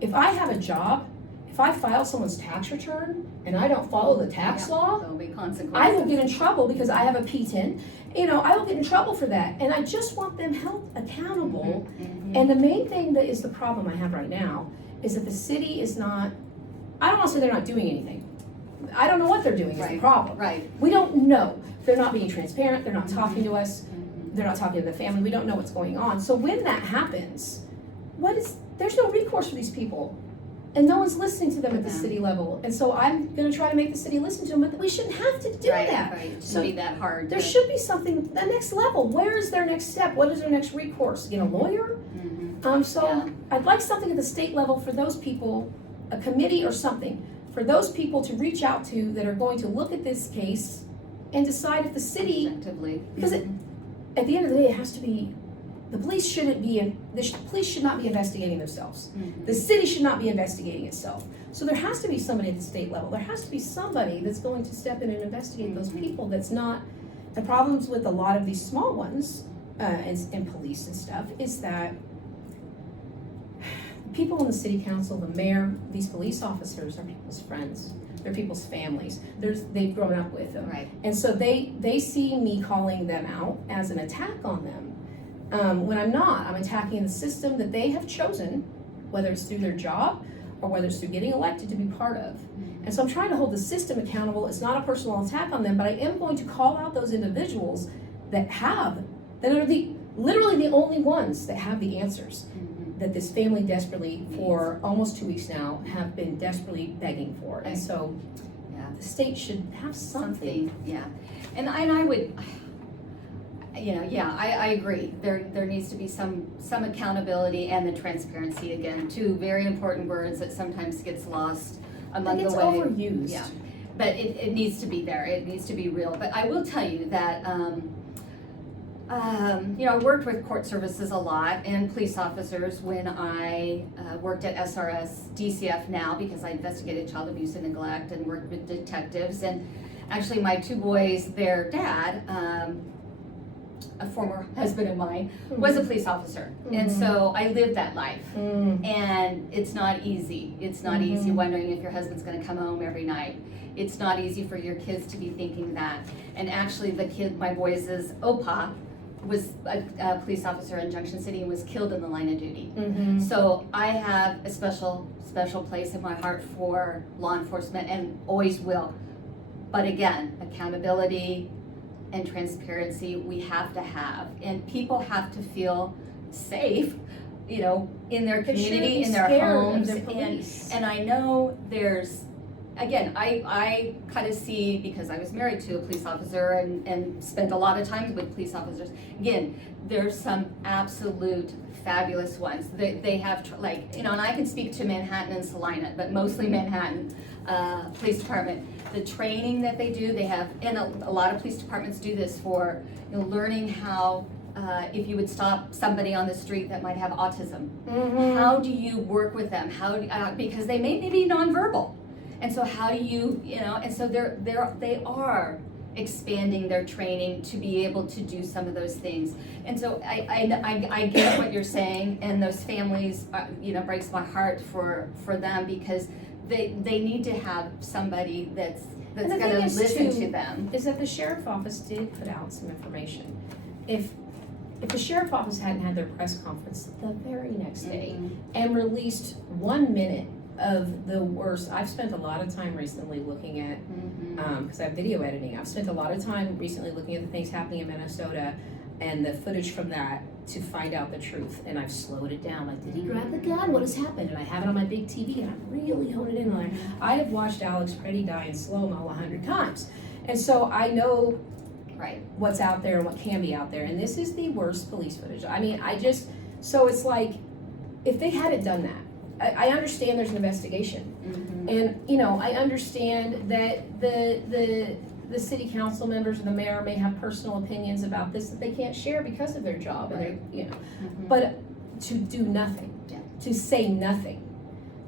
if I have a job, if I file someone's tax return and I don't follow the tax law, there'll be consequences. I will get in trouble because I have a P10. I will get in trouble for that. And I just want them held accountable. And the main thing that is the problem I have right now is that the city is not, I don't want to say they're not doing anything. I don't know what they're doing is the problem. Right. We don't know. They're not being transparent. They're not talking to us. they're not talking to the family, we don't know what's going on. So when that happens, there's no recourse for these people. And no one's listening to them at the city level. And so I'm gonna try to make the city listen to them, but we shouldn't have to do that. Right, it So shouldn't be that hard. there should be something, the next level. Where is their next step? What is their next recourse? Get a lawyer? Yeah. I'd like something at the state level for those people, a committee or something, for those people to reach out to that are going to look at this case and decide if the city, Objectively. because at the end of the day, it has to be, the police shouldn't be, police should not be investigating themselves. The city should not be investigating itself. So there has to be somebody at the state level. There has to be somebody that's going to step in and investigate those people. That's not, the problems with a lot of these small ones, and police and stuff, is that people in the city council, the mayor, these police officers are people's friends. They're people's families. They've grown up with them. Right. And so they see me calling them out as an attack on them. When I'm not, I'm attacking the system that they have chosen, whether it's through their job or whether it's through getting elected to be part of. And so I'm trying to hold the system accountable. It's not a personal attack on them, but I am going to call out those individuals that are literally the only ones that have the answers. That this family desperately, for almost 2 weeks now, have been desperately begging for. And so the state should have something. Yeah. And I would, I agree. There needs to be some accountability and the transparency, again, two very important words that sometimes gets lost among the way. It's overused. Yeah. But it needs to be there. It needs to be real. But I will tell you that I worked with court services a lot and police officers when I worked at SRS DCF now, because I investigated child abuse and neglect and worked with detectives. And actually my two boys, their dad, a former husband of mine, was a police officer. And so I lived that life. And it's not easy. It's not easy wondering if your husband's gonna come home every night. It's not easy for your kids to be thinking that. And actually my boys' Opa was a police officer in Junction City and was killed in the line of duty. So I have a special place in my heart for law enforcement and always will. But again, accountability and transparency we have to have, and people have to feel safe, in their community, in their homes. And I know there's, again, I kind of see, because I was married to a police officer and spent a lot of time with police officers. Again, there's some absolute fabulous ones. They have, and I can speak to Manhattan and Salina, but mostly Manhattan Police Department. The training that they do, they have, and a lot of police departments do this for, learning how, if you would stop somebody on the street that might have autism, how do you work with them? Because they may be nonverbal. And so how do you, and so they are expanding their training to be able to do some of those things. And so I get what you're saying, and those families, breaks my heart for them, because they need to have somebody that's going to listen to them. Is that the sheriff office did put out some information. If the sheriff office hadn't had their press conference the very next day and released 1 minute of the worst, I've spent a lot of time recently looking at, because I have video editing, I've spent a lot of time recently looking at the things happening in Minnesota and the footage from that to find out the truth. And I've slowed it down, like, did he grab the gun? What has happened? And I have it on my big TV and I'm really honing in on it. I have watched Alex Pretty die in slow-mo 100 times. And so I know what's out there and what can be out there. And this is the worst police footage. I mean, so it's like, if they hadn't done that, I understand there's an investigation, and I understand that the city council members or the mayor may have personal opinions about this that they can't share because of their job, and but to do nothing, to say nothing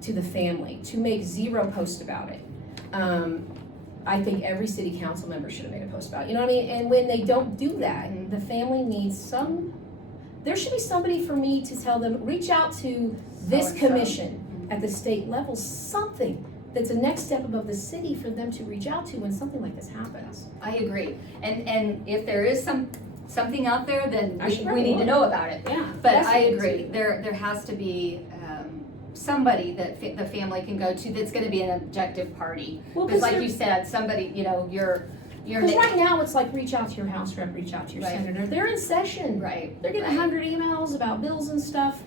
to the family, to make zero post about it. I think every city council member should have made a post about it. You know what I mean? And when they don't do that, the family needs there should be somebody for me to tell them, reach out to this commission at the state level, something that's a next step above the city for them to reach out to when something like this happens. I agree. And if there is something out there, then we need to know about it. Yeah. But I agree. There has to be somebody that the family can go to that's going to be an objective party. Because like you said, somebody, Because right now it's like reach out to your House rep, reach out to your senator. They're in session. Right. They're getting 100 emails about bills and stuff.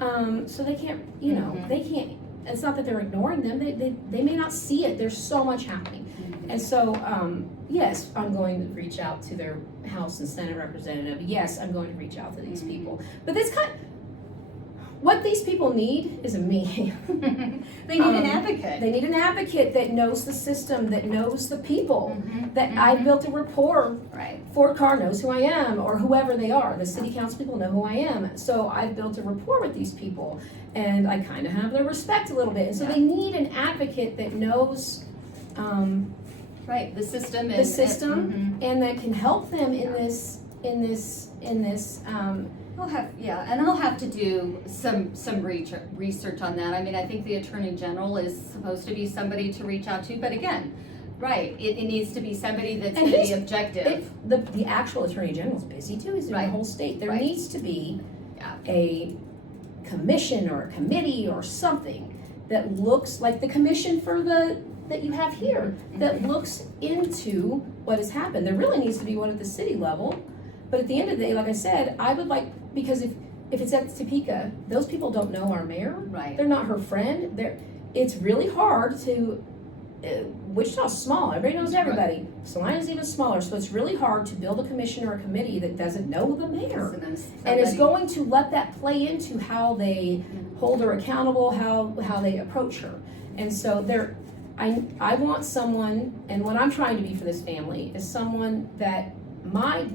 So they can't, they can't. It's not that they're ignoring them. They may not see it. There's so much happening. And so, yes, I'm going to reach out to their House and Senate representative. Yes, I'm going to reach out to these people. But this what these people need is a me. They need an advocate. They need an advocate that knows the system, that knows the people, that I built a rapport. Right. Fort Carr knows who I am, or whoever they are. The city council people know who I am. So I've built a rapport with these people, and I kind of have their respect a little bit. And so they need an advocate that knows right, the system, and that can help them in this. I'll have to do some research on that. I mean, I think the Attorney General is supposed to be somebody to reach out to, but again, right, it needs to be somebody that's going to be objective. The actual Attorney General is busy too. He's in the whole state. There needs to be a commission or a committee or something that looks like the commission for that you have here, that looks into what has happened. There really needs to be one at the city level. But at the end of the day, like I said, I would like, because if it's at Topeka, those people don't know our mayor. Right. They're not her friend. It's really hard to, Wichita's small. Everybody knows everybody. Right. Salina's even smaller. So it's really hard to build a commission or a committee that doesn't know the mayor. And is going to let that play into how they hold her accountable, how they approach her. And so I want someone, and what I'm trying to be for this family is someone that my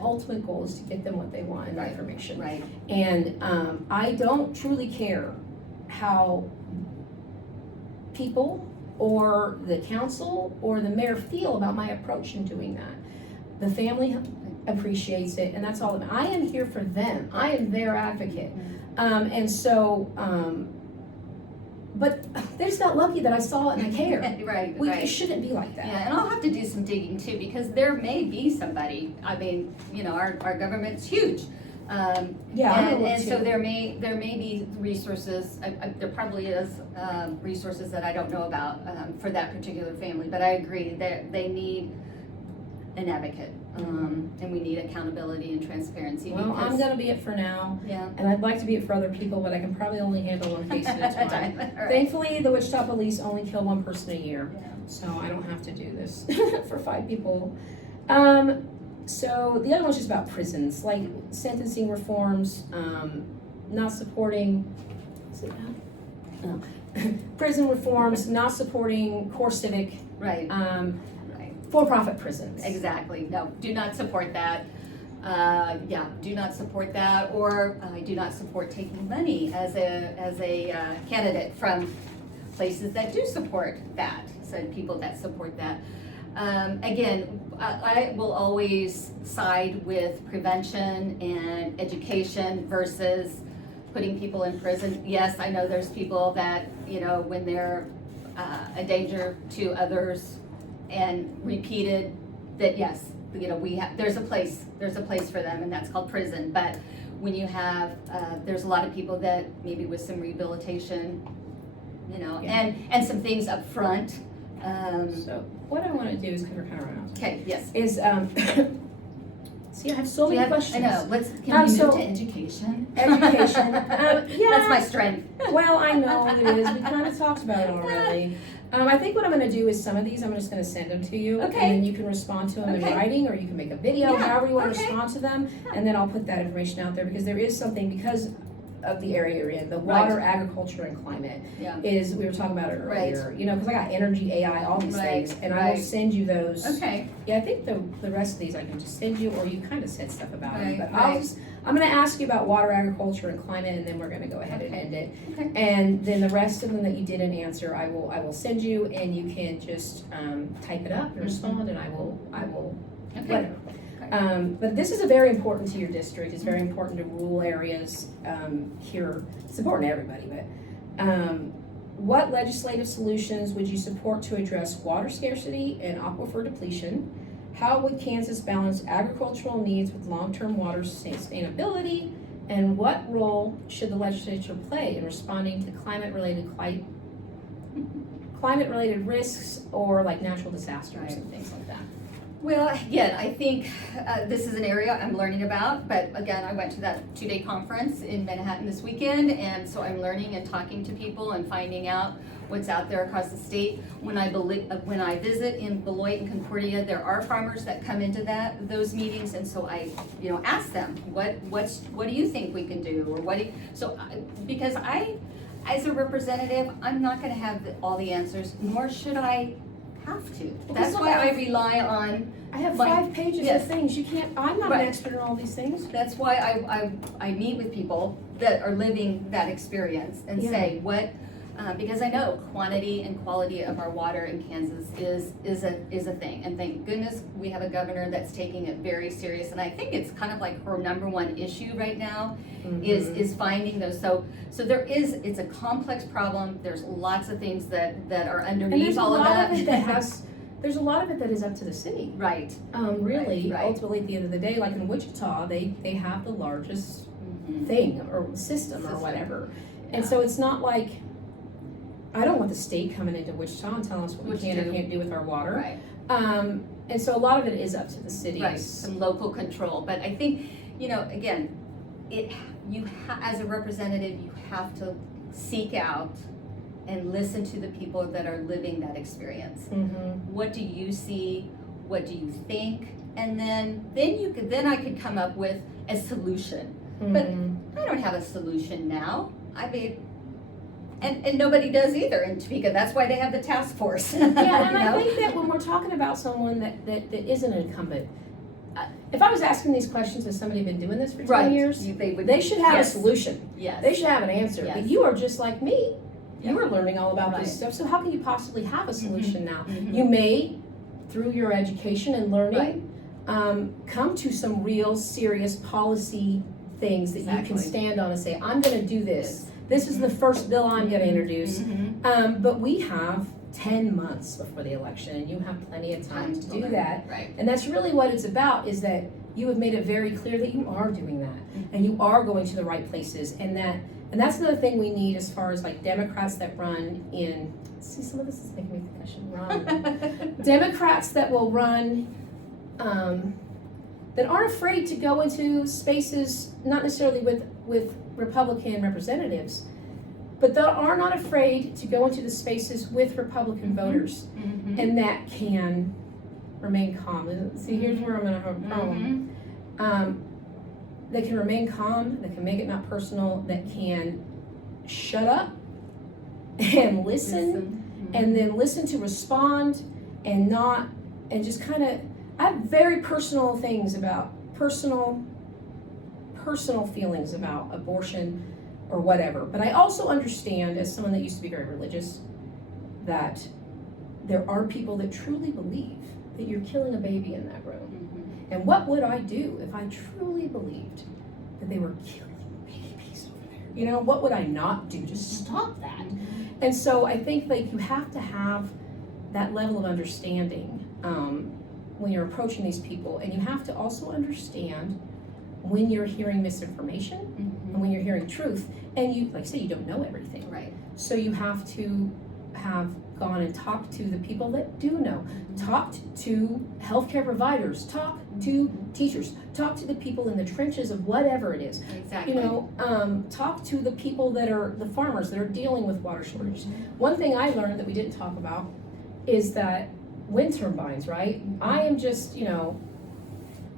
ultimate goal is to get them what they want in information. Right. And I don't truly care how people or the council or the mayor feel about my approach in doing that. The family appreciates it, and that's all. I am here for them. I am their advocate. And so, but they just got lucky that I saw it and I care. It shouldn't be like that. Yeah, and I'll have to do some digging too, because there may be somebody. I mean, our government's huge. And so there may be resources. There probably is resources that I don't know about for that particular family. But I agree that they need an advocate, and we need accountability and transparency. Well, I'm going to be it for now. Yeah. And I'd like to be it for other people, but I can probably only handle one case at a time. Right. Thankfully, the Wichita Police only kill one person a year, so I don't have to do this for 5 people. So the other one's just about prisons, like sentencing reforms, not supporting. Is it that? No. Prison reforms, not supporting core civic. Right. For-profit prisons. Exactly. No, do not support that. Do not support that, or I do not support taking money as a candidate from places that do support that. So people that support that. Again, I will always side with prevention and education versus putting people in prison. Yes, I know there's people that, when they're a danger to others and repeated, that yes, there's a place for them, and that's called prison. But when you have, there's a lot of people that maybe with some rehabilitation, and some things up front. So what I want to do is kind of around. Okay. Yes. Is see, I have so many questions. I know. Can we move to education? Education. That's my strength. Well, I know it is. We kind of talked about it already. I think what I'm going to do is some of these I'm just going to send them to you, and then you can respond to them in writing, or you can make a video, however you want to respond to them, and then I'll put that information out there, because there is something, because of the area you're in, the water, agriculture, and climate is, we were talking about it earlier, because I got energy, AI, all these things, and I will send you those. Okay. Yeah, I think the rest of these I can just send you, or you kind of said stuff about them, but I'm going to ask you about water, agriculture, and climate, and then we're going to go ahead and end it. Okay. And then the rest of them that you didn't answer, I will send you, and you can just type it up and respond, and I will whatever. But this is very important to your district. It's very important to rural areas here. It's important to everybody, but what legislative solutions would you support to address water scarcity and aquifer depletion? How would Kansas balance agricultural needs with long-term water sustainability? And what role should the legislature play in responding to climate-related climate-related risks or like natural disasters Right. and things like that? Well, again, I think this is an area I'm learning about, but again, I went to that 2-day conference in Manhattan this weekend, and so I'm learning and talking to people and finding out what's out there across the state. When I visit in Beloit and Concordia, there are farmers that come into those meetings, and so I, ask them, what do you think we can do, or because I, as a representative, I'm not going to have all the answers, nor should I have to. That's why I rely on. I have 5 pages Yes. of things. You can't. I'm not Right. an expert in all these things. That's why I meet with people that are living that experience and Yeah. say what, because I know quantity and quality of our water in Kansas is a thing, and thank goodness we have a governor that's taking it very serious, and I think it's kind of like her number one issue right now is finding those. So it's a complex problem. There's lots of things that are And underneath there's a all of lot that. of it that has. There's a lot of it that is up to the city. Right. Really, Right. ultimately, at the end of the day, like in Wichita, they have the largest Mhm. thing or system or System. whatever, Yeah. and so it's not like I don't want the state coming into Wichita and telling us what we What to can and do. can't do with our water. Right. And so a lot of it is up to the cities. Right, some local control, but I think, again, as a representative, you have to seek out and listen to the people that are living that experience. Mm-hmm. What do you see? What do you think? And then I could come up with a solution. But I don't have a solution now. I mean, and nobody does either in Topeka. That's why they have the task force. Yeah, and I think that when we're talking about someone that isn't an incumbent, if I was asking these questions to somebody who's been doing this for 20 years, they should have yes. a solution. Yes. They should have an answer. Yes. But you are just like me. Yeah. You are learning all about Right. this stuff. So how can you possibly have a solution now? Mhm. You may, through your education and learning, Right. come to some real serious policy things that you can Exactly. stand on and say, I'm going to do this. This is the first bill I'm going to introduce. Mhm. But we have 10 months before the election, and you have plenty of time to do learn. that. Right. And that's really what it's about, is that you have made it very clear that you are doing that, and you are going to the right places, and that's another thing we need as far as like Democrats that run in, see, some of this is making me think I should run. Democrats that will run, that aren't afraid to go into spaces, not necessarily with Republican representatives, but that are not afraid to go into the spaces with Republican voters, Mhm. and that can remain calm. See, here's where I'm gonna have a problem. They can remain calm, they can make it not personal, that can shut up and listen, and then listen to respond, and just kind of, I have very personal things about personal feelings about abortion or whatever. But I also understand, as someone that used to be very religious, that there are people that truly believe that you're killing a baby in that room. And what would I do if I truly believed that they were killing babies over there? What would I not do to stop that? And so I think like you have to have that level of understanding when you're approaching these people, and you have to also understand when you're hearing misinformation and when you're hearing truth, and you, like I say, you don't know everything. Right. So you have to have gone and talked to the people that do know, talked to healthcare providers, talk to teachers, talk to the people in the trenches of whatever it is. Exactly. Talk to the people that are the farmers that are dealing with water shortage. One thing I learned that we didn't talk about is that wind turbines, right? I am just,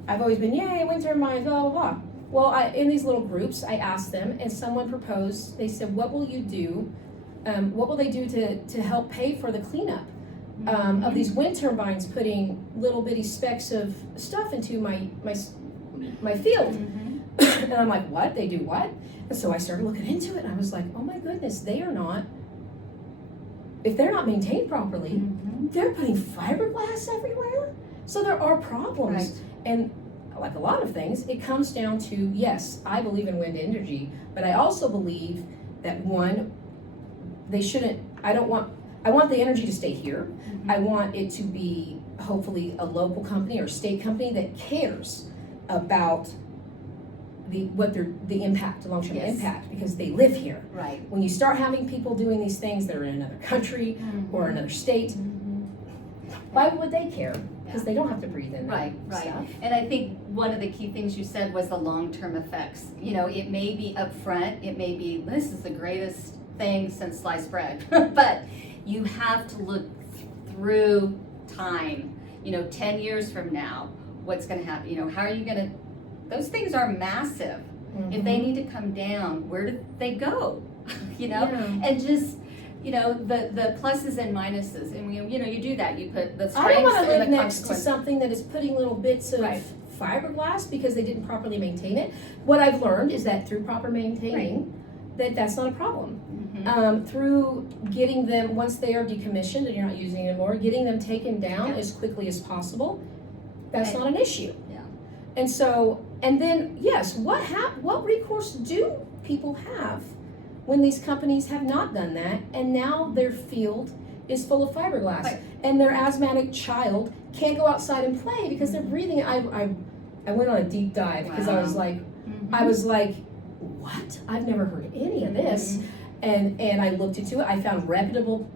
I've always been, yay, wind turbines, blah, blah, blah. Well, in these little groups, I asked them, and someone proposed, they said, what will you do? What will they do to help pay for the cleanup of these wind turbines putting little bitty specks of stuff into my field? And I'm like, what? They do what? And so I started looking into it, and I was like, oh my goodness, they are not, if they're not maintained properly, they're putting fiberglass everywhere. So there are problems. Right. And like a lot of things, it comes down to, yes, I believe in wind energy, but I also believe that I want the energy to stay here. I want it to be hopefully a local company or state company that cares about the impact, long-term Yes. impact, because they live here. Right. When you start having people doing these things that are in another country or another state, why would they care? Because they don't have to breathe in that Right. stuff. And I think one of the key things you said was the long-term effects. It may be upfront, it may be, this is the greatest thing since sliced bread, but you have to look through time. 10 years from now, what's going to happen? How are you going to, those things are massive. If they need to come down, where do they go? And just, the pluses and minuses, and you do that. You put the strengths I don't want to and live the next to consequences. something that is putting little bits of Right. fiberglass because they didn't properly maintain it. What I've learned is that through proper maintaining, that's not a problem. Through getting them, once they are decommissioned and you're not using it anymore, getting them taken down as quickly as possible, that's not an issue. Yeah. And so, and then, yes, what recourse do people have when these companies have not done that, and now their field is full of fiberglass, Right. and their asthmatic child can't go outside and play because they're breathing. I went on a deep dive because I was like, what? I've never heard any of this, and I looked into it. I found reputable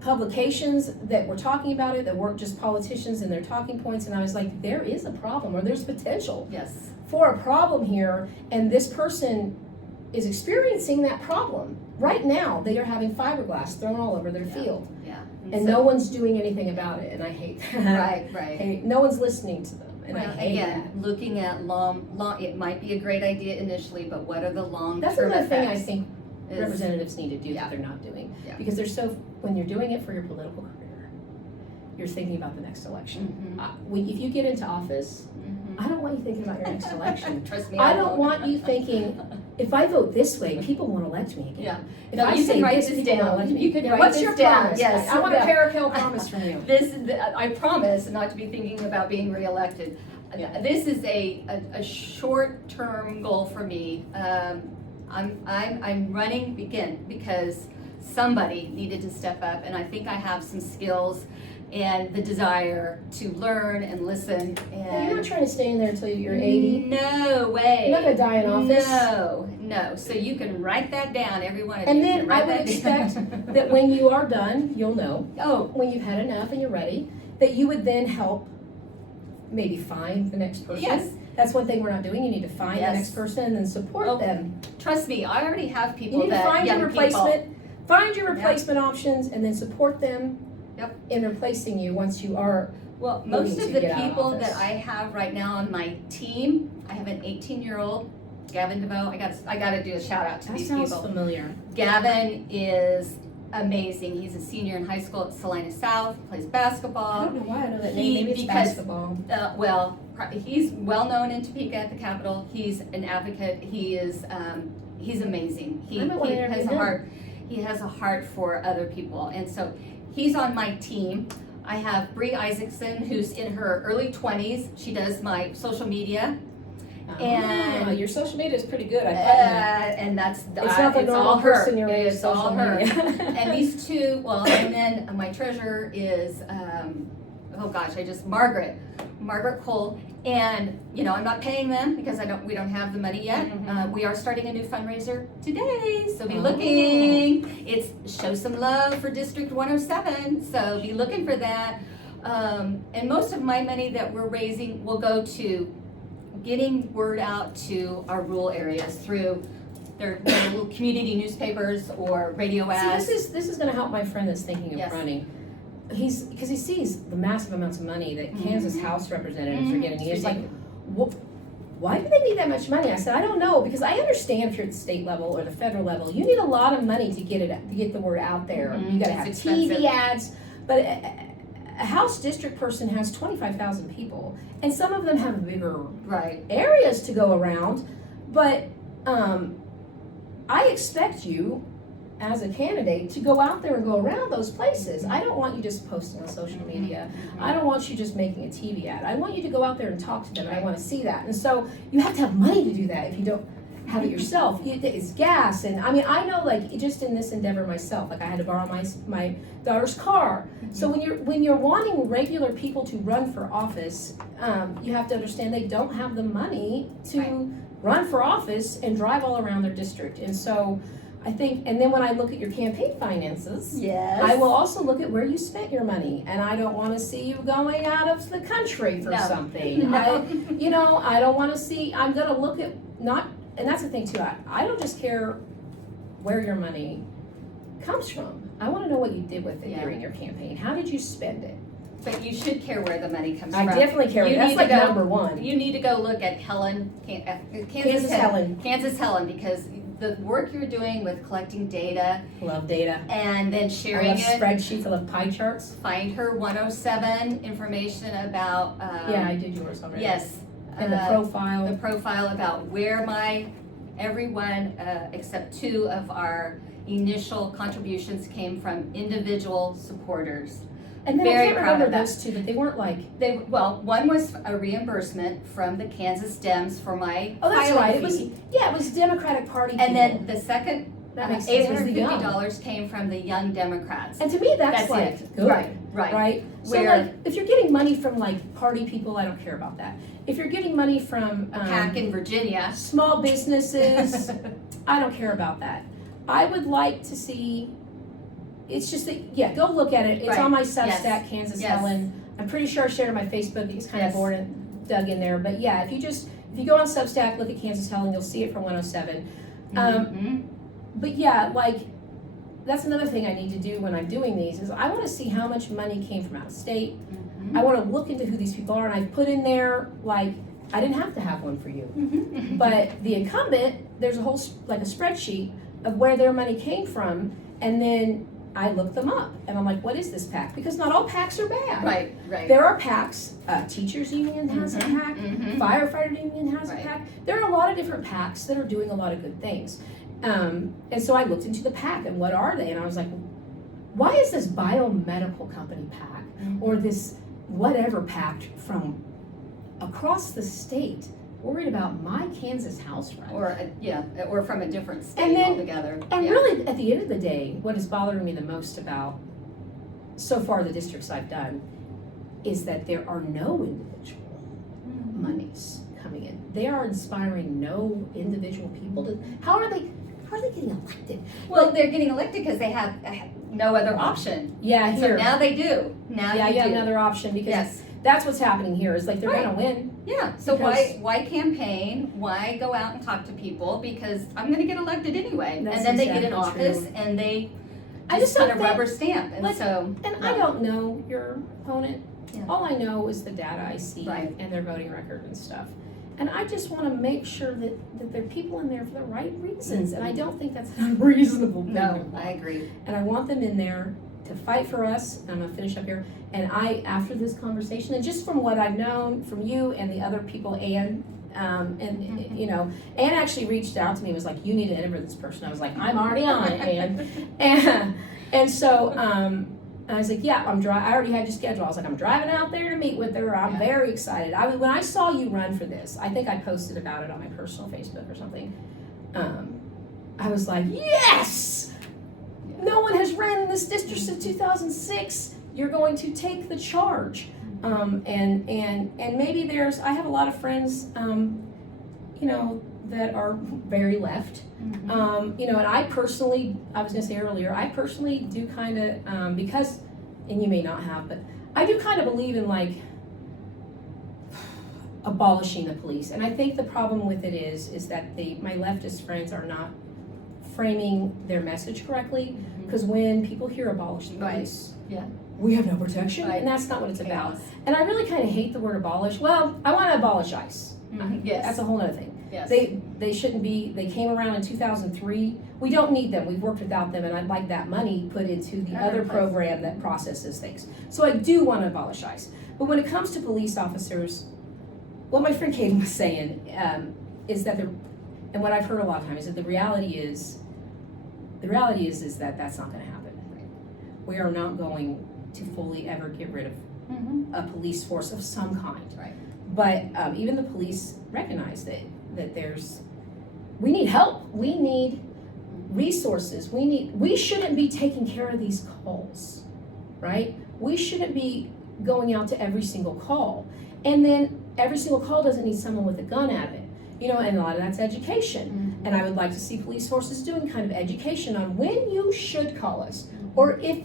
publications that were talking about it, that weren't just politicians and their talking points, and I was like, there is a problem, or there's potential Yes. for a problem here, and this person is experiencing that problem. Right now, they are having fiberglass thrown all over their field, Yeah. and so, no one's doing anything about it, and I hate that. Right. No one's listening to them, and I hate again, that. looking at long, it might be a great idea initially, but what are the long-term That's another thing I effects? think Is- representatives need to do that they're not doing. Yeah. Because when you're doing it for your political career, you're thinking about the next election. If you get into office, I don't want you thinking about your next election. Trust me, I won't. don't want you thinking, if I vote this way, people won't elect me again. Yeah. If No, I you say can write this, this people won't down. elect me. You can Yeah, write what's this your down. promise? Yes. I want a Yeah. Caracal promise from you. I promise not to be thinking about being reelected. Yeah. This is a short-term goal for me. I'm running again because somebody needed to step up, and I think I have some skills and the desire to learn and listen. And You're not trying to stay in there until you're 80. No way. You're not going to die in office. No. So you can write that down, every one of And you. then can write I would that expect down. that when you are done, you'll know, Oh, when you've had enough and you're ready, that you would then help maybe find the next person. yes. That's one thing we're not doing. You need to find Yes. the next person and then support Oh, them. Trust me, I already have You people need to that find young your people. replacement. Find your replacement options and then support them Yep. in replacing you once you are. Well, looking most to of the get out of people office. that I have right now on my team, I have an 18-year-old, Gavin DeVoe. I got to do a shout out to That these sounds people. familiar. Gavin is amazing. He's a senior in high school at Salina South, plays I basketball. don't know why I know that He- name. Maybe it's because- basketball. He's well known in Topeka at the Capitol. He's an advocate. He's amazing. He I might wanna has interview a him. heart. He has a heart for other people, and so he's on my team. I have Bree Isaacson, who's in her early 20s. She does my social media, and- your social media is pretty good. I thought that. and that's It's not the it's normal all her. person you're in It's all social her. media. And these two, and then my treasurer is, Margaret Cole, and I'm not paying them because we don't have the money yet. We are starting a new fundraiser today, so be looking. It's show some love for District 107, so be looking for that. And most of my money that we're raising will go to getting word out to our rural areas through their little community newspapers or radio ads. See, this is going to help my friend that's thinking of Yes. running. Because he sees the massive amounts of money that Kansas House representatives are getting. He's like, why do they need that much money? I said, I don't know, because I understand if you're at the state level or the federal level, you need a lot of money to get the word out there. You got to have It's expensive. TV ads, but a House district person has 25,000 people, and some of them have bigger Right. areas to go around, but I expect you as a candidate to go out there and go around those places. I don't want you just posting on social media. I don't want you just making a TV ad. I want you to go out there and talk to them, and I want to see that. And so you have to have money to do that if you don't have it yourself. It's gas, and I mean, I know, like, just in this endeavor myself, like I had to borrow my daughter's car. So when you're wanting regular people to run for office, you have to understand they don't have the money to run for office and drive all around their district. And so I think, and then when I look at your campaign finances, Yes. I will also look at where you spent your money, and I don't want to see you going out of the country for No. something. No. I don't want to see, I'm going to look at not, and that's the thing too, I don't just care where your money comes from. I want to know what you did with it Yeah. during your campaign. How did you spend it? But you should care where the money comes I from. definitely care. You That's need like to go, number one. You need to go look at Kansas Helen. Kansas Helen, because the work you're doing with collecting data Love data. and then I sharing love it. spreadsheets. I love pie charts. Find her 107 information about. Yeah, I did yours already. Yes. And the profile. The profile about where everyone except 2 of our initial contributions came from individual supporters. And then Very I can't proud remember of that. those 2, but they weren't like. One was a reimbursement from the Kansas Dems for my Oh, that's filing right. fee. It was Democratic Party people. And then the second That makes sense. It was the young. $850 came from the Young Democrats. And to me, that's like it. good. Right. Right? So Where- like, if you're getting money from like party people, I don't care about that. If you're getting money from PAC in Virginia. small businesses, I don't care about that. I would like to see, it's just that, yeah, go look at it. It's Right. on my Yes. Substack, Kansas Yes. Helen. I'm pretty sure I shared it on my Facebook. It's kind of Yes. bored and dug in there. But yeah, if you go on Substack, look at Kansas Helen, you'll see it from 107. Mhm. But yeah, like, that's another thing I need to do when I'm doing these is I want to see how much money came from out of state. Mhm. I want to look into who these people are, and I've put in there, like, I didn't have to have one for you. Mhm. But the incumbent, there's a whole, like a spreadsheet of where their money came from, and then I look them up, and I'm like, what is this PAC? Because not all PACs are bad. Right. There are PACs, teachers union has a Mhm. PAC, Mhm. firefighter union has Right. a PAC. There are a lot of different PACs that are doing a lot of good things. And so I looked into the PAC and what are they? And I was like, why is this biomedical company PAC or this whatever PAC from across the state worried about my Kansas house rent? Or from a different state And then- altogether. And Yeah. really, at the end of the day, what is bothering me the most about so far the districts I've done is that there are no individual Mhm. monies coming in. They are inspiring no individual people to. How are they getting elected? Well, they're getting elected because they have no other option. Yeah, And so here. now they do. Now Yeah, you you have do. another option because Yes. that's what's happening here. Is like they're Right. gonna win. Yeah. So Because- why campaign? Why go out and talk to people? Because I'm going to get elected anyway. That's And then they get in exactly office true. and they I just just kind don't of think- rubber stamp. And like- so And I don't know your opponent. Yeah. All I know is the data I see Right. and their voting record and stuff. And I just want to make sure that there are people in there for the right reasons. And I don't think that's an unreasonable thing. no, I agree. And I want them in there to fight for us. I'm gonna finish up here. And after this conversation, and just from what I've known from you and the other people, Ann, Ann actually reached out to me and was like, you need to interview this person. I was like, I'm already on it, Ann. And so I was like, yeah, I already had your schedule. I was like, I'm driving out there to meet with her. I'm Yeah. very excited. When I saw you run for this, I think I posted about it on my personal Facebook or something. I was like, yes! No one has ran in this district since 2006. You're going to take the charge. And maybe I have a lot of friends, that are very left. Mhm. And I personally, I was gonna say earlier, I personally do kind of, because, and you may not have, but I do kind of believe in like abolishing the police. And I think the problem with it is that my leftist friends are not framing their message correctly. Because when people hear abolish the Right. police, Yeah. we have no protection, Right. and that's not what it's about. Chaos. And I really kind of hate the word abolish. Well, I want to abolish ICE. Mhm. Yes. That's a whole other thing. Yes. They shouldn't be. They came around in 2003. We don't need them. We've worked without them, and I'd like that money put into the Other other place. program that processes things. So I do want to abolish ICE. But when it comes to police officers, what my friend Kate was saying is that and what I've heard a lot of times is that the reality is that that's not going to happen. We are not going to fully ever get rid of Mhm. a police force of some kind. Right. But even the police recognize that we need help. We need resources. We shouldn't be taking care of these calls, right? We shouldn't be going out to every single call. And then every single call doesn't need someone with a gun at it. You know, and a lot of that's education. And I would like to see police forces doing kind of education on when you should call us, or if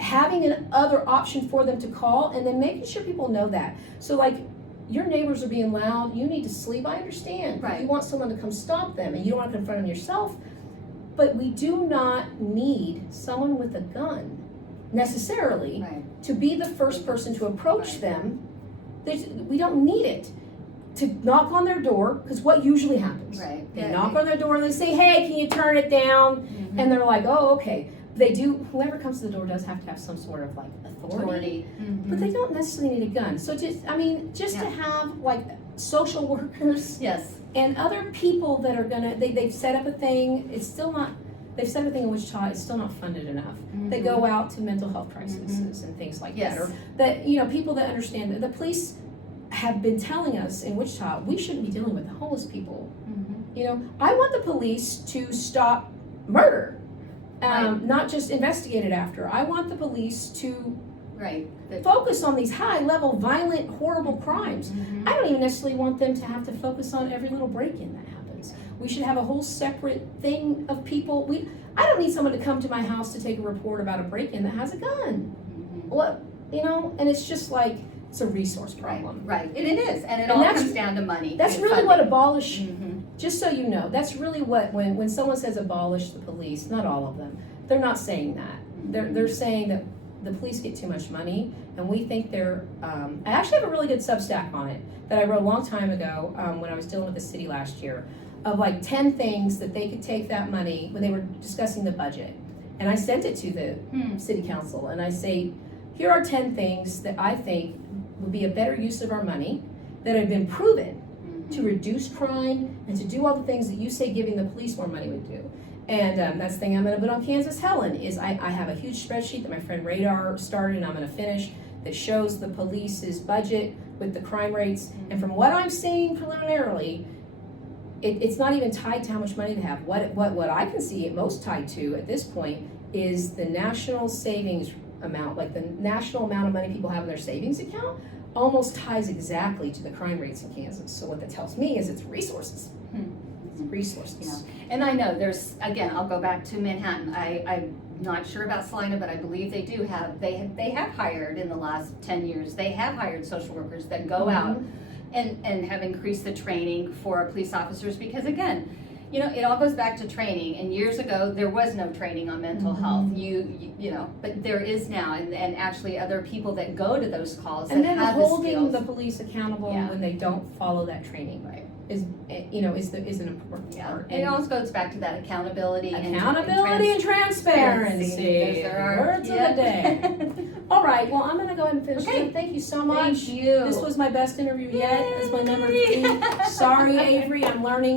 having an other option for them to call, and then making sure people know that. So like, your neighbors are being loud, you need to sleep, I understand. Right. You want someone to come stop them, and you don't want to confront them yourself, but we do not need someone with a gun necessarily to be the first person to approach them. We don't need it. To knock on their door, because what usually happens? They knock on their door and they say, hey, can you turn it down? And they're like, oh, okay. They do, whoever comes to the door does have to have some sort of like authority. But they don't necessarily need a gun. So just to have like social workers and other people that are gonna, they've set up a thing, it's still not, they've set up a thing in Wichita, it's still not funded enough. They go out to mental health crises and things like that. Or that, you know, people that understand that the police have been telling us in Wichita, we shouldn't be dealing with the homeless people. You know, I want the police to stop murder, not just investigate it after. I want the police to focus on these high-level, violent, horrible crimes. I don't even necessarily want them to have to focus on every little break-in that happens. We should have a whole separate thing of people. I don't need someone to come to my house to take a report about a break-in that has a gun. What, you know, and it's just like, it's a resource problem. And it is, and it all comes down to money. That's really what abolish, just so you know, that's really what, when someone says abolish the police, not all of them, they're not saying that. They're saying that the police get too much money, and we think they're, I actually have a really good Substack on it that I wrote a long time ago when I was dealing with the city last year, of like 10 things that they could take that money when they were discussing the budget. And I sent it to the city council, and I say, here are 10 things that I think would be a better use of our money, that have been proven to reduce crime and to do all the things that you say giving the police more money would do. And that's the thing I'm gonna put on Kansas Helen, is I have a huge spreadsheet that my friend Radar started and I'm gonna finish, that shows the police's budget with the crime rates. And from what I'm seeing preliminarily, it's not even tied to how much money they have. What I can see it most tied to at this point is the national savings amount, like the national amount of money people have in their savings account almost ties exactly to the crime rates in Kansas. So what that tells me is it's resources. It's resources. And I know there's, again, I'll go back to Manhattan. I'm not sure about Salina, but I believe they do have, they have hired in the last 10 years, they have hired social workers that go out and have increased the training for police officers, because again, you know, it all goes back to training, and years ago there was no training on mental health. You know, but there is now, and actually other people that go to those calls and that then have holding the the police accountable when they don't follow that training is, you know, is an important part. And it also goes back to that accountability and transparency. Those are our words of the day. All right, well, I'm gonna go ahead and finish. Thank you so much. Thank you. This was my best interview yet. It's my number 3. Sorry, Avery, I'm learning.